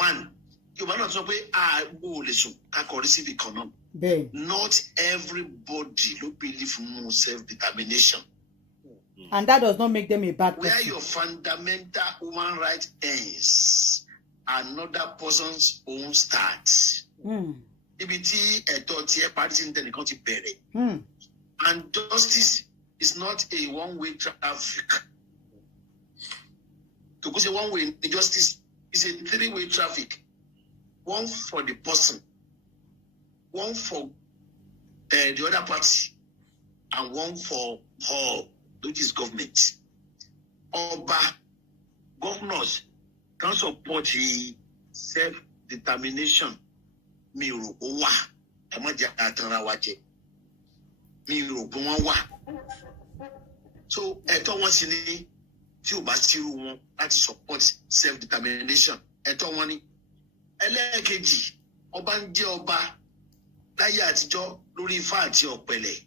one Yorùbá náà sọ pé àgbo lè sùn ká kọrí síbi kan náà. Not everybody ló believe in self-determination. And that does not make them a bad person. Where your fundamental human right ends, another person's own starts. Ibi tí ẹ̀tọ́ tiẹ̀ parí sí ní tẹnìkan ti bẹ̀rẹ̀. And justice is not a one-way traffic. To go say one-way justice is a three-way traffic. One for the person, one for the other party, and one for all, which is government. Ọba, governors can support the self-determination. Mi rò ó wà, ẹ má jẹ́ àtàrà wa jẹ. Mi rò pé wọ́n wà. So ẹ̀tọ́ wọn sì ni tí ò bá sírú wọn láti support self-determination. Ẹ̀tọ́ wọn ni. Ẹlẹ́ẹ̀kejì, ọba ń jẹ́ ọba láyé àtijọ́ lórí Ifá àti Ọ̀pẹ̀lẹ̀.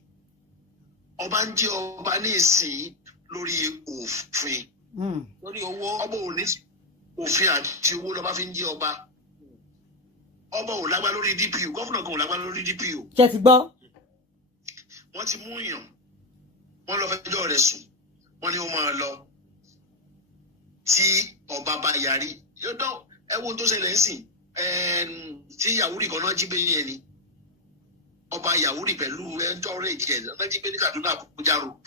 Ọba ń jẹ́ ọba ní ìsìn lórí òfin. Lórí owó. Ọba ò ní òfin àti owó lọ́ba fi ń jẹ́ ọba. Ọba ò lágbá lórí DPO, gọ́fúnà kan ò lágbá lórí DPO. Ṣé ti gbọ́? Wọ́n ti mú yàn, wọ́n lọ fẹjọ́ rẹ̀ sùn, wọ́n ní ó máa lọ. Tí ọba bá yarí, yóò dán ẹ̀wọ̀n tó ṣẹlẹ̀ ń sìn. Tí Yàwúrì kan náà jí gbé yẹn ni ọba Yàwúrì pẹ̀lú ẹ̀ńtọ́rẹ́jì ẹ̀ náà jí gbé ní Kaduna Abuja road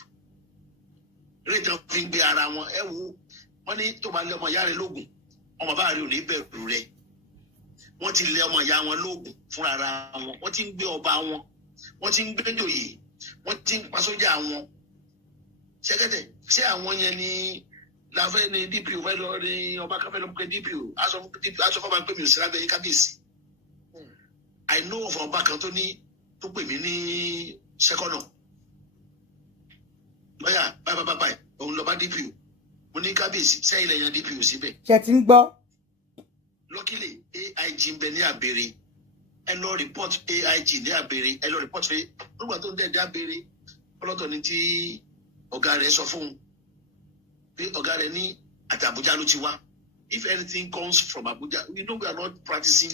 rédíò náà fi ń gbé ara wọn wọ́n ní tó bá lé ọmọ ìyá rẹ̀ lóògùn ọmọ bá rẹ̀ ò ní bẹ̀rù rẹ̀ wọ́n ti lé ọmọ ìyá wọn lóògùn fúnra ara wọn wọ́n ti ń gbé ọba wọn wọ́n ti ń gbé jòyè wọ́n ti ń pa sójà wọn ṣẹ́gẹ́tẹ̀ ṣé àwọn yẹn ni láfẹ́ ní DPO fẹ́ lọ ní ọba kan fẹ́ lọ pé DPO aṣọ fọba pé mi ò sí lábẹ́ yín kábíyèsí. I know of ọba kan tó pè mí ní sẹ́kọ̀nà lọ́yà báyìí òun lọ bá DPO mo ní kábíyèsí sẹ́yìn lẹ́yìn DPO síbẹ̀. Ṣé ti ń gbọ́? Lọ́kìlẹ̀ AIG ń bẹ ní Àbèrè ẹ lọ report AIG ní Àbèrè ẹ lọ report pé nígbà tó ń dẹ̀ dé Àbèrè ọlọ́tọ̀ ni tí ọ̀gá rẹ̀ sọ fún un. Pé ọ̀gá rẹ̀ ní àti Abuja ló ti wá. If anything comes from Abuja, we know we are not practicing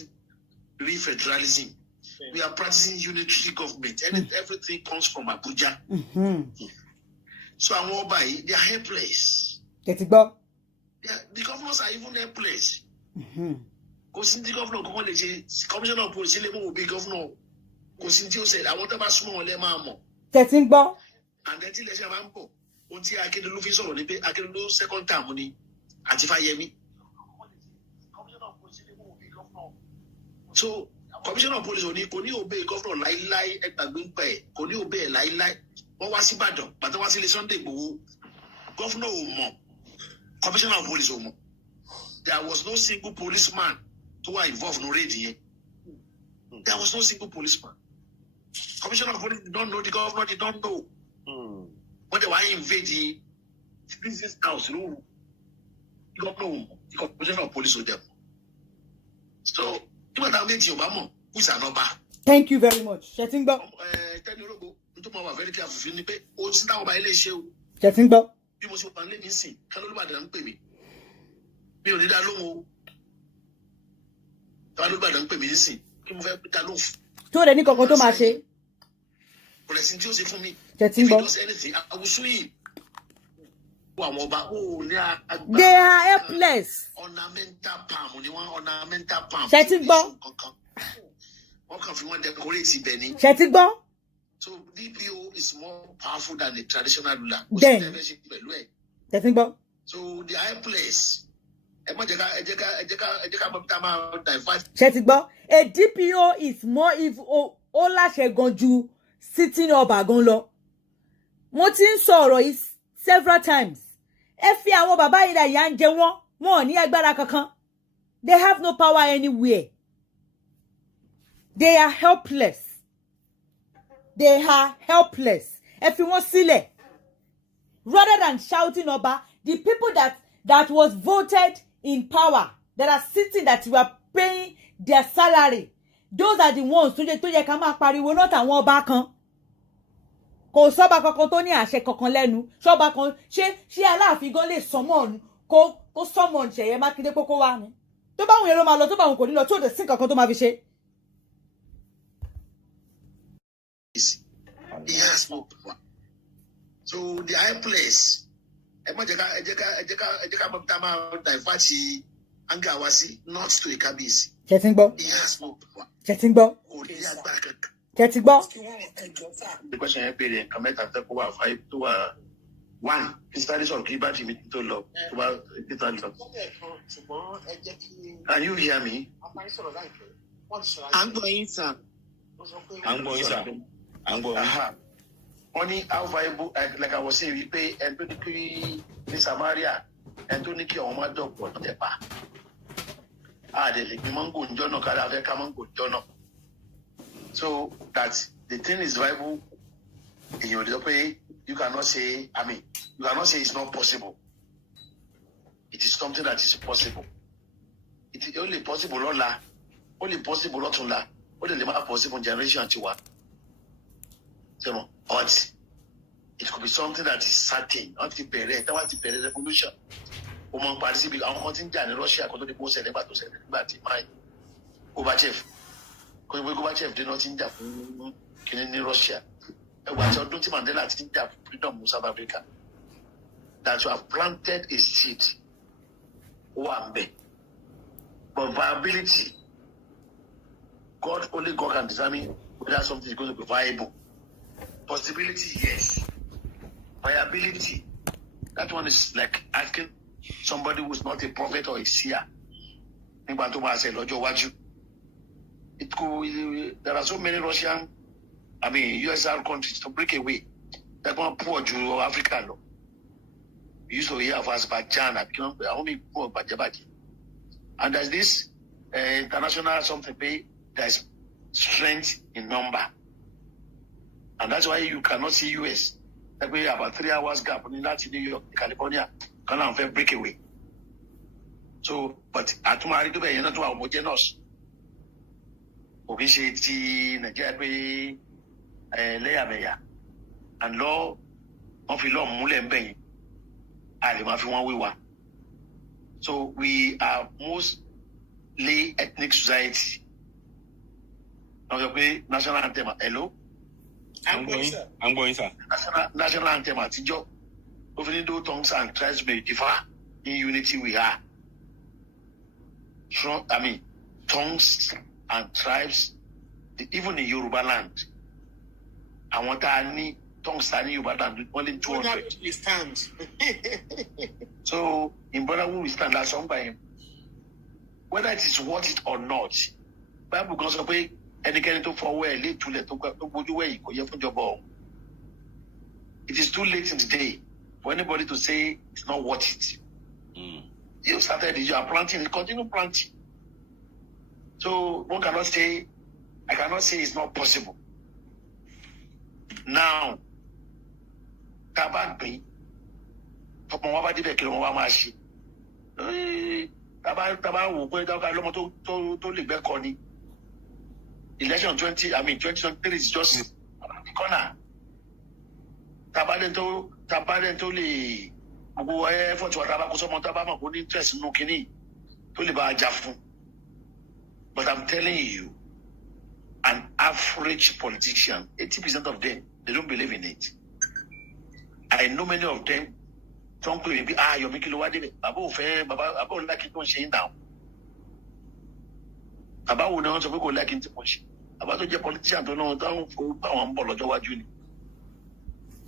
real federalism. We are practicing unitary government. Everything comes from Abuja. So àwọn ọba yìí, they are helpless. Kẹ̀tì gbọ́. The governors are even helpless. Kò sí ní governor kò wọ́n lè ṣe commissioner of police lè mú òbí governor. Kò sí tí ó ṣe àwọn tó bá súnmọ́ wọn lẹ́ máa mọ̀. Kẹ̀tì gbọ́. And then tí ilẹ̀ ṣe máa ń bọ̀, ohun tí Akérédolú fi sọ̀rọ̀ ni pé Akérédolú second term ni àti Fáyẹmí. So commissioner of police kò ní obey governor láíláí ẹgbàgbé ń pẹ́ kò ní obey ẹ̀ láíláí. Wọ́n wá sí Ìbàdàn bàtà wá sílé Sunday Igboho governor ò mọ̀ commissioner of police ò mọ̀. There was no single policeman tó wà involved no raid yẹn. There was no single policeman. Commissioner of police did not know, the governor did not know. When they were invading this house, the governor, the commissioner of police with them. So, even that makes you Obama, who is an Oba. Thank you very much. Shetingbo. Very careful. O ti ta Oba ilé iṣẹ́ o. Shetingbo. Bí mo ṣe wà nílé nísìn, kan ló Olúbàdàn ń pè mí. Mi ò ní dá lóhùn o. Kan ló Olúbàdàn ń pè mí nísìn. Kí mo fẹ́ dá lóhùn. Tó rẹ̀ ní kankan tó máa ṣe. Kò lè sin tí ó ṣe fún mi. Shetingbo. If he does anything, I will sue him. Àwọn ọba ní agbára. They are helpless. Ornamental palm ni wọ́n ornamental palm. Shetingbo. Wọ́n kàn fi wọ́n decorate ibẹ̀ ni. Shetingbo. So DPO is more powerful than the traditional ruler. Then. Shetingbo. So they are helpless. Ẹ jẹ́ ká mọ̀ tá máa divert. Shetingbo. A DPO is more if ó láṣẹ gan ju sitting ọba gan lọ. Mo ti ń sọ ọ̀rọ̀ yìí several times. Ẹ fi àwọn bàbá yìí dà ìyà ń jẹ wọ́n, wọn ò ní agbára kankan. They have no power anywhere. They are helpless. They are helpless. Ẹ fi wọ́n sílẹ̀. Rather than shouting ọba, the people that was voted in power, that are sitting, that you are paying their salary, those are the ones tó yẹ ká máa pariwo not àwọn ọba kan. Kò sọ́ba kankan tó ní àṣẹ kankan lẹ́nu. Ṣọ́ba kan ṣé Aláàfin gan lè summon kó summon Ṣèyí Mákindé kókó wá ni. Tó bá wùn yẹn ló máa lọ, tó bá wùn kò ní lọ, tó dẹ̀ sí kankan tó máa fi ṣe. He has no power. So the high place. Ẹ jẹ́ ká mọ̀ tá máa divert anger wá sí not to a kábíyèsí. Shetingbo. He has no power. Shetingbo. Kò ní agbára kankan. Shetingbo. The question yẹn béèrè nǹkan mẹ́ta tẹ́ kó wà five tó wà one physically sọ̀rọ̀ kí bá ti mi tó lọ tó bá peter lọ. Can you hear me? À ń gbọ́ yín sà. À ń gbọ́ yín sà. À ń gbọ́ yín. Wọ́n ní how viable like I was saying wípé ẹni tó ní kí ní Samaria ẹni tó ní kí ọ̀hún má dọ̀pọ̀ tẹ̀ pa. Àdèlè ní mango njọ́ náà kárí afẹ́ ká mango njọ́ náà. So that the thing is viable. Èèyàn lè sọ pé you cannot say it's not possible. It is something that is possible. It is only possible lọ́la, only possible lọ́túnla, only má possible generation tiwa. So, but it could be something that is certain. Wọ́n ti bẹ̀rẹ̀ táwọn ti bẹ̀rẹ̀ revolution. Ó máa ń parí síbi àwọn kan tí ń jà ní Russia kó tó di kó ṣẹlẹ̀ nígbà tó ṣẹlẹ̀ nígbà tí máa Gorbachev dé náà ti ń jà fún kìnìún ní Russia. Ẹgbàá tí ọdún tí Mandela ti ń jà fún freedom in South Africa. That you have planted a seed. Wà ń bẹ̀. But viability, only God can determine whether something is going to be viable. Possibility, yes. Viability, that one is like asking somebody who is not a prophet or a seer. Nígbà tó máa ṣe lọ́jọ́ iwájú. There are so many USSR countries to break away. They're going to pour to Africa. No? We used to hear of Azerbaijan, only poor Bajabaji. And there's this international something pay, there's strength in number. And that's why you cannot see US. Like we have about 3 hours gap in New York, California, can break away. So, but Atumari to be not homogeneous. Òkè ṣe ti Nàìjíríà pé lẹ́yàmẹ̀yà and law wọ́n fi law múlẹ̀ ń bẹ̀yìn a lè máa fi wọ́n wé wa. So we are mostly ethnic society wọ́n sọ pé national anthem hello à ń gbọ́ yín sà. national anthem àtijọ́ ó fi ní though tongues and tribes may differ in unity we are. Tongues and tribes even in Yoruba land àwọn tá a ní tongues tá a ní Yoruba land only 200. We stand. So in brotherhood we stand as sung by him. Whether it is worth it or not, Bible kan sọ pé ẹnikẹ́ni tó fọwọ́ ẹ̀ lé tulẹ̀ tó gbójú wẹ̀yìn kò yẹ fún ìjọba ọ̀hún. It is too late in the day for anybody to say it's not worth it. You started it, you are planting it, continue planting. So one cannot say, I cannot say it's not possible. Now, tabagbe, ọmọ wa bá débẹ̀ kí ọmọ wa máa ṣe. Taba wò pé lọ́mọ tó lè gbẹ́kọ̀ ni. Election 2023 is just around the corner. Tabalẹ̀ tó lè gbogbo effort wa taba kó sọ́mọ taba mọ̀ kó ní interest nínú kínní tó lè bá a jà fún. But I'm telling you, an average politician, 80% of them, they don't believe in it. I know many of them don't believe in it. You're making a lot of it. Baba will like it when she's down. Baba will not go like it when she. Baba to be a politician, don't know, don't go down on Bolo Junior.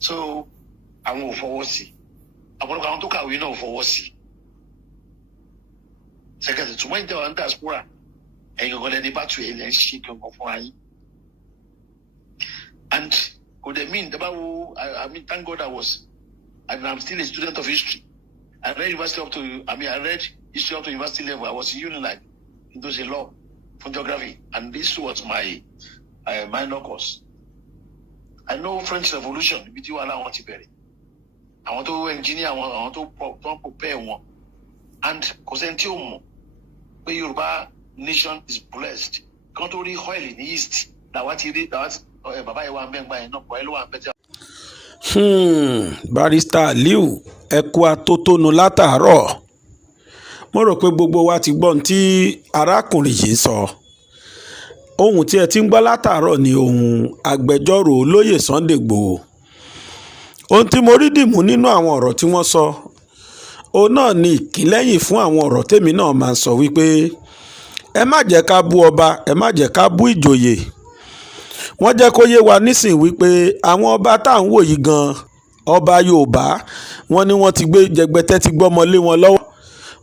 So, I won't forward see. I want to go we know forward see. Second, to when they are under school. And you're going to debate with and shake your phone. And what I mean, thank God I'm still a student of history. I read I read history up to university level. I was in Unilag. It was a law for geography. And this was my minor course. I know French Revolution, but you allow what you bury. I want to engineer, I want to prepare one. And Cosentiomo, where Yoruba nation is blessed. Can't only oil in the east. Now what he did, that's Baba Iwan Bengba, no Boiluan better. Barrister Aliu ẹ kú atótónu látàárọ̀. Mo rò pé gbogbo wa ti gbọ́ ohun tí arákùnrin yìí sọ. Ohun tí ẹ ti ń gbọ́ látàárọ̀ ni ohun agbẹjọ́rò olóyè Sunday Igboho. Ohun tí mo rí dìmú nínú àwọn ọ̀rọ̀ tí wọ́n sọ, òun náà ni ìkìlẹ́yìn fún àwọn ọ̀rọ̀ tèmi náà máa ń sọ wípé ẹ má jẹ́ ká bú ọba, ẹ má jẹ́ ká bú ìjòyè. Wọ́n jẹ́ kó yé wa nísìn wípé àwọn ọba tá à ń wò yìí gan ọba Yorùbá wọ́n ní wọ́n ti gbé jẹgbẹtẹ́ ti gbọ́mọ lé wọn lọ́wọ́.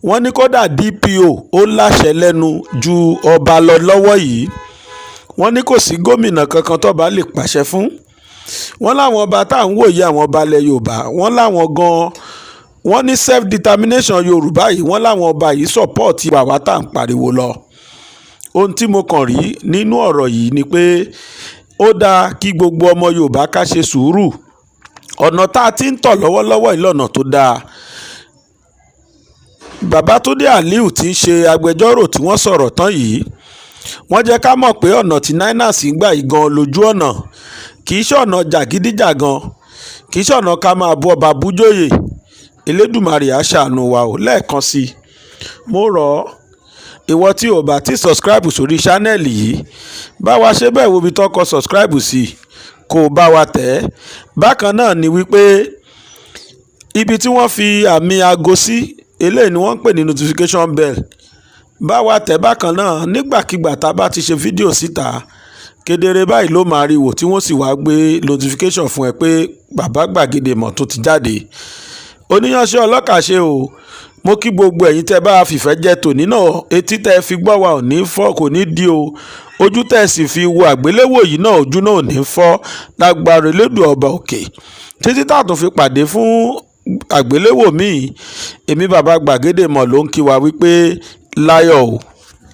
Wọ́n ní kódà DPO ó láṣẹ lẹ́nu ju ọba lọ lọ́wọ́ yìí. Wọ́n ní kò sí gómìnà kankan tọ́ba lè pàṣẹ fún. Wọ́n láwọn ọba tá à ń wò yìí àwọn ọba ilẹ̀ Yorùbá wọ́n láwọn gan wọ́n ní self determination Yorùbá yìí wọ́n láwọn ọba yìí support wàwá tá à ń pariwo lọ. Ohun tí mo kàn rí nínú ọ̀rọ̀ yìí ni pé ó dáa kí gbogbo ọmọ Yorùbá ká ṣe sùúrù. Ọ̀nà tá a ti ń tọ̀ lọ́wọ́lọ́wọ́ ìlọ́nà tó dáa. Babatunde Aliu tí ń ṣe agbẹjọ́rò tí wọ́n sọ̀rọ̀ tán yìí wọ́n jẹ́ ká mọ̀ pé ọ̀nà tí Niners ń gbà yìí gan lójú ọ̀nà kì í ṣọ̀nà jàgídíjàgan kì í ṣọ̀nà ká máa bú ọba bújóyè. Elédùmarè á ṣàánú wa ò lẹ́ẹ̀kan sí i. Mo rọ̀ ọ́ ìwọ tí ò bá ti subscribe sórí channel yìí bá wa ṣe bẹ́ẹ̀ wo ibi tó kọ subscribe sí kó bá wa tẹ̀. Bákan náà ni wípé ibi tí wọ́n fi àmì aago sí eléyìí ni wọ́n ń pè ní notification bell. Bá wa tẹ̀ bákan náà nígbàkigbà tá a bá ti ṣe fídíò síta kedere báyìí ló máa rí wò tí wọ́n sì wá gbé notification fún ẹ pé Bàbá Gbàgede Ìmọ̀ tó ti jáde. Oníyanṣẹ́ ọlọ́kàṣe o mo kí gbogbo ẹ̀yin tẹ́ bá fìfẹ́ jẹ́ tòní náà etí tẹ́ fi gbọ́ wa ò ní fọ́ kò ní di o ojú tẹ́ sì fi wo àgbéléwò yìí náà ojú náà ò ní fọ́ lágbára Elédùà ọba òkè títí tá a tún fi pàdé fún àgbéléwò míì èmi Bàbá Gbàgede Ìmọ̀ ló ń kí wa wípé láyọ̀ o.